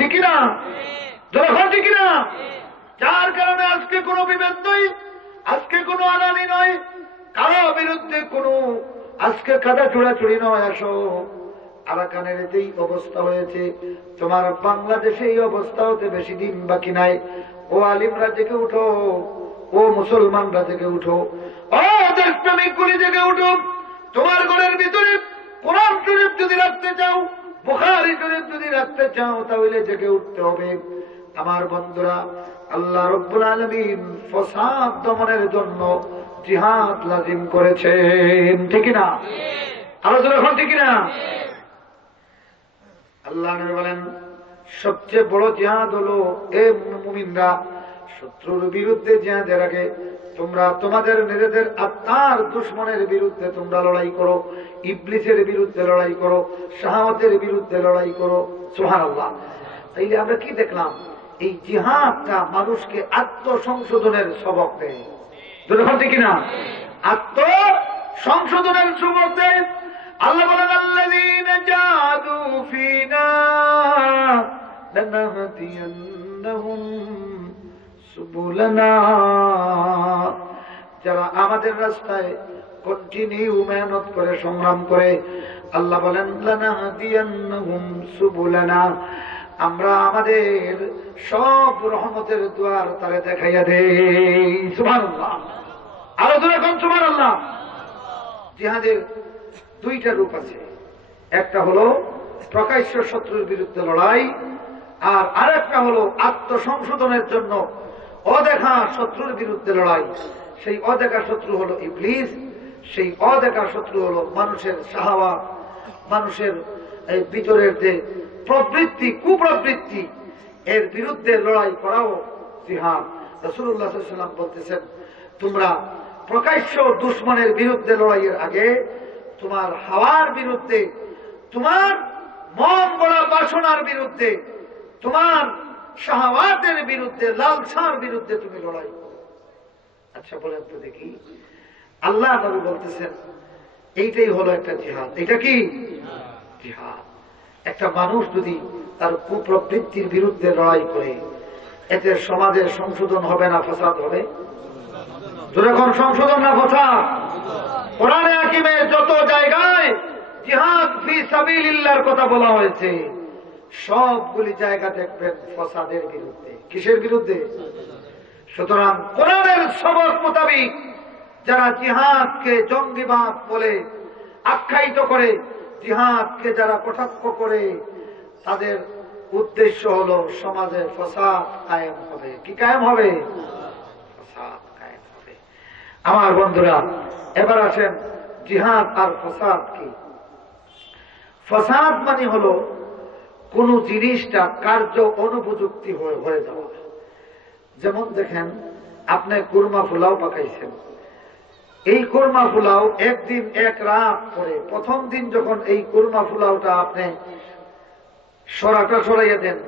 ঠিক না? যখন ঠিক না, যার কারণে আজকে কোনো বিভেদ নয়, আজকে কোনো আনানি নয়, কারো বিরুদ্ধে কোনো আজকে কাদা চূড়াচুড়ি নয়। আসো, আরাকানের যেই অবস্থা হয়েছে, তোমার বাংলাদেশে এই অবস্থা হতে বেশি দিন বাকি নাই। ও আলিমরা জেগে উঠো, ও মুসলমানরা জেগে উঠো, ও দেশপ্রেমিক গুলি জেগে উঠো। তোমার ঘরের ভিতরে কোরআন শরীফ যদি রাখতে চাও, বুখারী শরীফ যদি রাখতে চাও, তাহলে জেগে উঠতে হবে। আমার বন্ধুরা, আল্লাহ রাব্বুল আলামিন ফসাদ দমনের জন্য জিহাদ লাজিম করেছেন। ঠিক না? আলোচনা এখন ঠিক না? আল্লাহ নবী বলেন, সবচেয়ে বড় জিহাদ হলো, এ মুমিনরা, শত্রুর বিরুদ্ধে জিহাদের আগে তোমরা তোমাদের নিজেদের আত্মার দুশমনের বিরুদ্ধে তোমরা লড়াই করো, ইবলিসের বিরুদ্ধে লড়াই করো, শাহাওয়াতের বিরুদ্ধে লড়াই করো। সুবহানাল্লাহ। তাইলে আমরা কি দেখলাম? এই জিহাদটা মানুষকে আত্মসংশোধনের সবক দেয়। যখন ঠিক না, আত্মসংশোধনের সবক দেয়। আল্লাহ বলেন, আল্লাযীনা জাহাদু ফীনা লানাহদিয়ান্নাহুম সুবুলানা। যারা আমাদের রাস্তায় কন্টিনিউ মেহনত করে, সংগ্রাম করে, আল্লাহ বলেন লানাহদিয়ান্নাহুম সুবুলানা, আমরা আমাদের সব রহমতের দুয়ার তারে দেখাইয়া দেই। সুবহানাল্লাহ, আরো দূরে কোন সুবহানাল্লাহ। জিহাদের দুইটা রূপ আছে, একটা হলো প্রকাশ্য শত্রুর বিরুদ্ধে লড়াই, আর আরেকটা হলো আত্মসংশোধনের জন্য অদেখা শত্রুর বিরুদ্ধে লড়াই। সেই অদেখা শত্রু হলো ইবলিস, সেই অদেখা শত্রু হলো মানুষের শাহওয়াত, মানুষের এই ভিতরের যে প্রবৃত্তি, কুপ্রবৃত্তি, এর বিরুদ্ধে লড়াই করাও জিহাদ। রাসূলুল্লাহ সাল্লাল্লাহু আলাইহি ওয়াসাল্লাম বলতেছেন, তোমরা প্রকাশ্য দুশমনের বিরুদ্ধে লড়াইয়ের আগে তোমার হাওয়ার বিরুদ্ধে, তোমার মন গড়া বাসনার বিরুদ্ধে, তোমার শাহওয়াতের বিরুদ্ধে, লালসার বিরুদ্ধে তুমি লড়াই করো। আচ্ছা বলেন তো দেখি, আল্লাহ নবী বলতেছেন এইটাই হলো একটা জিহাদ। এটা কি জিহাদ? একটা মানুষ যদি তার কুপ্রবৃত্তির বিরুদ্ধে লড়াই করে, এতে সমাজের সংশোধন হবে না ফাসাদ হবে? যখন সংশোধন না ফাসাদ? কোরআনে হাকিমে যত জায়গায় জিহাদ ফি সাবিলিল্লাহর কথা বলা হয়েছে, সবগুলি জায়গা দেখবেন ফাসাদের বিরুদ্ধে। কিসের বিরুদ্ধে? সুতরাং কোরআনের সবক মোতাবেক যারা জিহাদকে জঙ্গিবাদ বলে আখ্যায়িত করে, জিহাদকে যারা কটাক্ষ করে, তাদের উদ্দেশ্য হলো সমাজে ফাসাদ কায়েম হবে। কি কায়েম হবে? ফাসাদ কায়েম হবে। আমার বন্ধুরা, এবার আসেন জিহাদ আর ফাসাদ কি। ফাসাদ মানে হলো কোন জিনিসটা কার্য অনুপযুক্তি হয়ে যাওয়া। যেমন দেখেন, আপনি কুরমা পোলাও পাকাইছেন, এই কুরমা পোলাও একদিন এক রাত পরে, প্রথম দিন যখন এই কুরমা পোলাওটা আপনি সরাটা সরাইয়া দেন,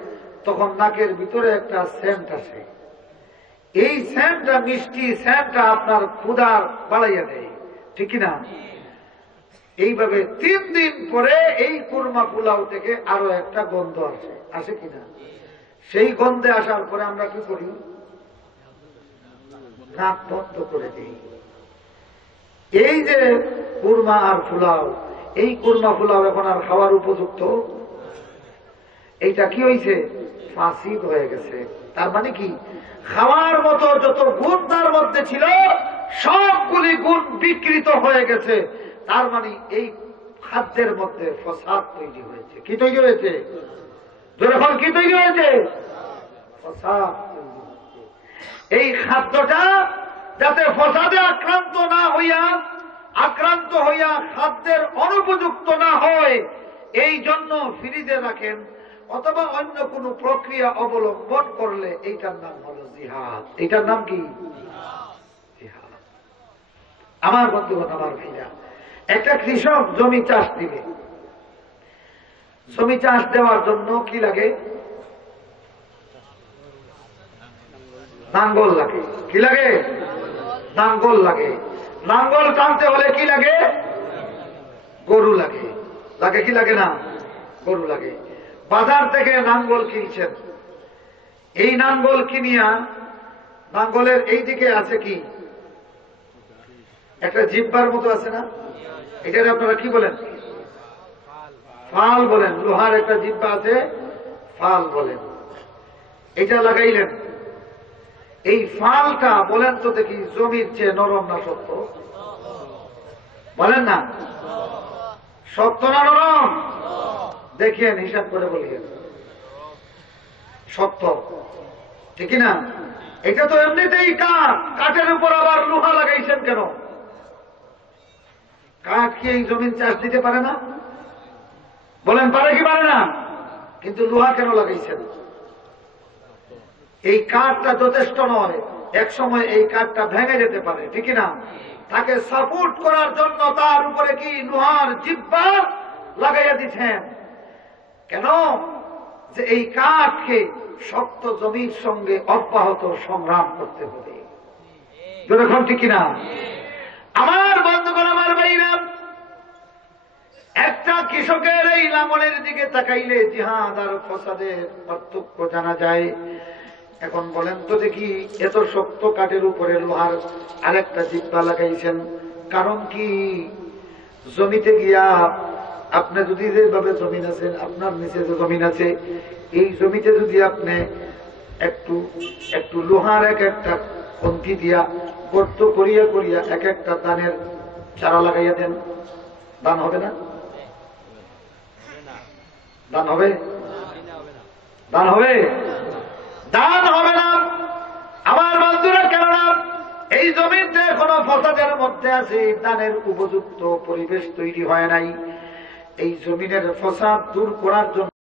তখন নাকের ভিতরে একটা সেন্ট আসে। এই সেন্টটা, মিষ্টি সেন্টটা আপনার ক্ষুধা বাড়াইয়া দেয়, ঠিক না? এইভাবে 3 দিন পরে এই কুরমা পোলাও থেকে আরো একটা গন্ধ আসে, আসে কিনা? সেই গন্ধে আসার পরে আমরা কি করি? নাক বন্ধ করে দিই। এই যে কুরমা আর পোলাও, এই কুরমা পোলাও এখন আর খাওয়ার উপযুক্ত। এইটা কি হয়েছে? ফাসিদ হয়ে গেছে। তার মানে কি? খাওয়ার মতো যত গুণ তার মধ্যে ছিল, সবগুলি গুণ বিকৃত হয়ে গেছে। তার মানে এই খাদ্যের মধ্যে ফাসাদ তৈরি হয়েছে। কি তৈরি হয়েছে? যখন কি তৈরি হয়েছে? ফাসাদ তৈরি হয়েছে। এই খাদ্যটা যাতে ফাসাদে আক্রান্ত হইয়া খাদ্যের অনুপযুক্ত না হয়, এই জন্য ফ্রিজে রাখেন, অথবা অন্য কোন প্রক্রিয়া অবলম্বন করলে এইটার নাম হলো জিহাদ। এইটার নাম কি? জিহাদ। আমার বন্ধুগণ, আমার ভাইরা, একটা কৃষক জমি চাষ দিবে। জমি চাষ দেওয়ার জন্য কি লাগে? নাঙ্গল লাগে। কি লাগে? নাঙ্গল লাগে। নাঙ্গল টানতে হলে কি লাগে? গরু লাগে। লাগে কি লাগে না? গরু লাগে। বাজার থেকে নাঙ্গল কিনছেন, এই নাঙ্গল কিনিয়া, নাঙ্গলের এই দিকে আছে কি একটা জিব্বার মতো আছে না? এটার আপনারা কি বলেন? ফাল বলেন। লোহার একটা জিব্বা আছে, ফাল বলেন। এটা লাগাইলেন। এই ফালটা বলেন তো দেখি, জমির চেয়ে নরম না শক্ত? বলেন না, শক্ত না নরম? দেখিয়েন, হিসাব করে বলিয়েন। শক্ত, ঠিক না? এটা তো এমনিতেই কাঠ, কাঠের উপর আবার লোহা লাগাইছেন কেন? কাঠ কি এই জমিন চাষ দিতে পারে না? বলেন, পারে কি পারে না? কিন্তু লোহা কেন লাগাইছেন? এই কাঠটা যথেষ্ট নয়, এক সময় এই কাঠটা ভেঙে যেতে পারে, ঠিক না? তাকে সাপোর্ট করার জন্য তার উপরে কি লোহার জিব্বা লাগাইয়া দিচ্ছেন কেন? যে এই কাঠকে শক্ত জমির সঙ্গে অব্যাহত সংগ্রাম করতে হবে। যখন ঠিক না? আমার বন্ধুগণ, আমার ভাইরা, একটা কৃষকের এই লাঙলের দিকে তাকাইলে জিহাদ আর ফাসাদের পার্থক্য জানা যায়। এখন বলেন তো দেখি, এত শক্ত কাঠের উপরে লোহার আরেকটা জিব্বা লাগাইছেন, কারণ কি? জমিতে গিয়া আপনি যদি যেভাবে জমিন আছেন, আপনার নিচে যে জমিন আছে, এই জমিতে যদি আপনি একটু একটু লোহার এক একটা কন্তি দিয়া গর্ত করিয়া করিয়া এক একটা ধানের চারা লাগাইয়া দেন, দান হবে না? দান হবে? দান হবে? দান হবে না। আমার বন্ধুরা, কেননা এই জমিতে এখনো ফসাদের মধ্যে আছে, দানের উপযুক্ত পরিবেশ তৈরি হয় নাই। এই জমিনের ফসাদ দূর করার জন্য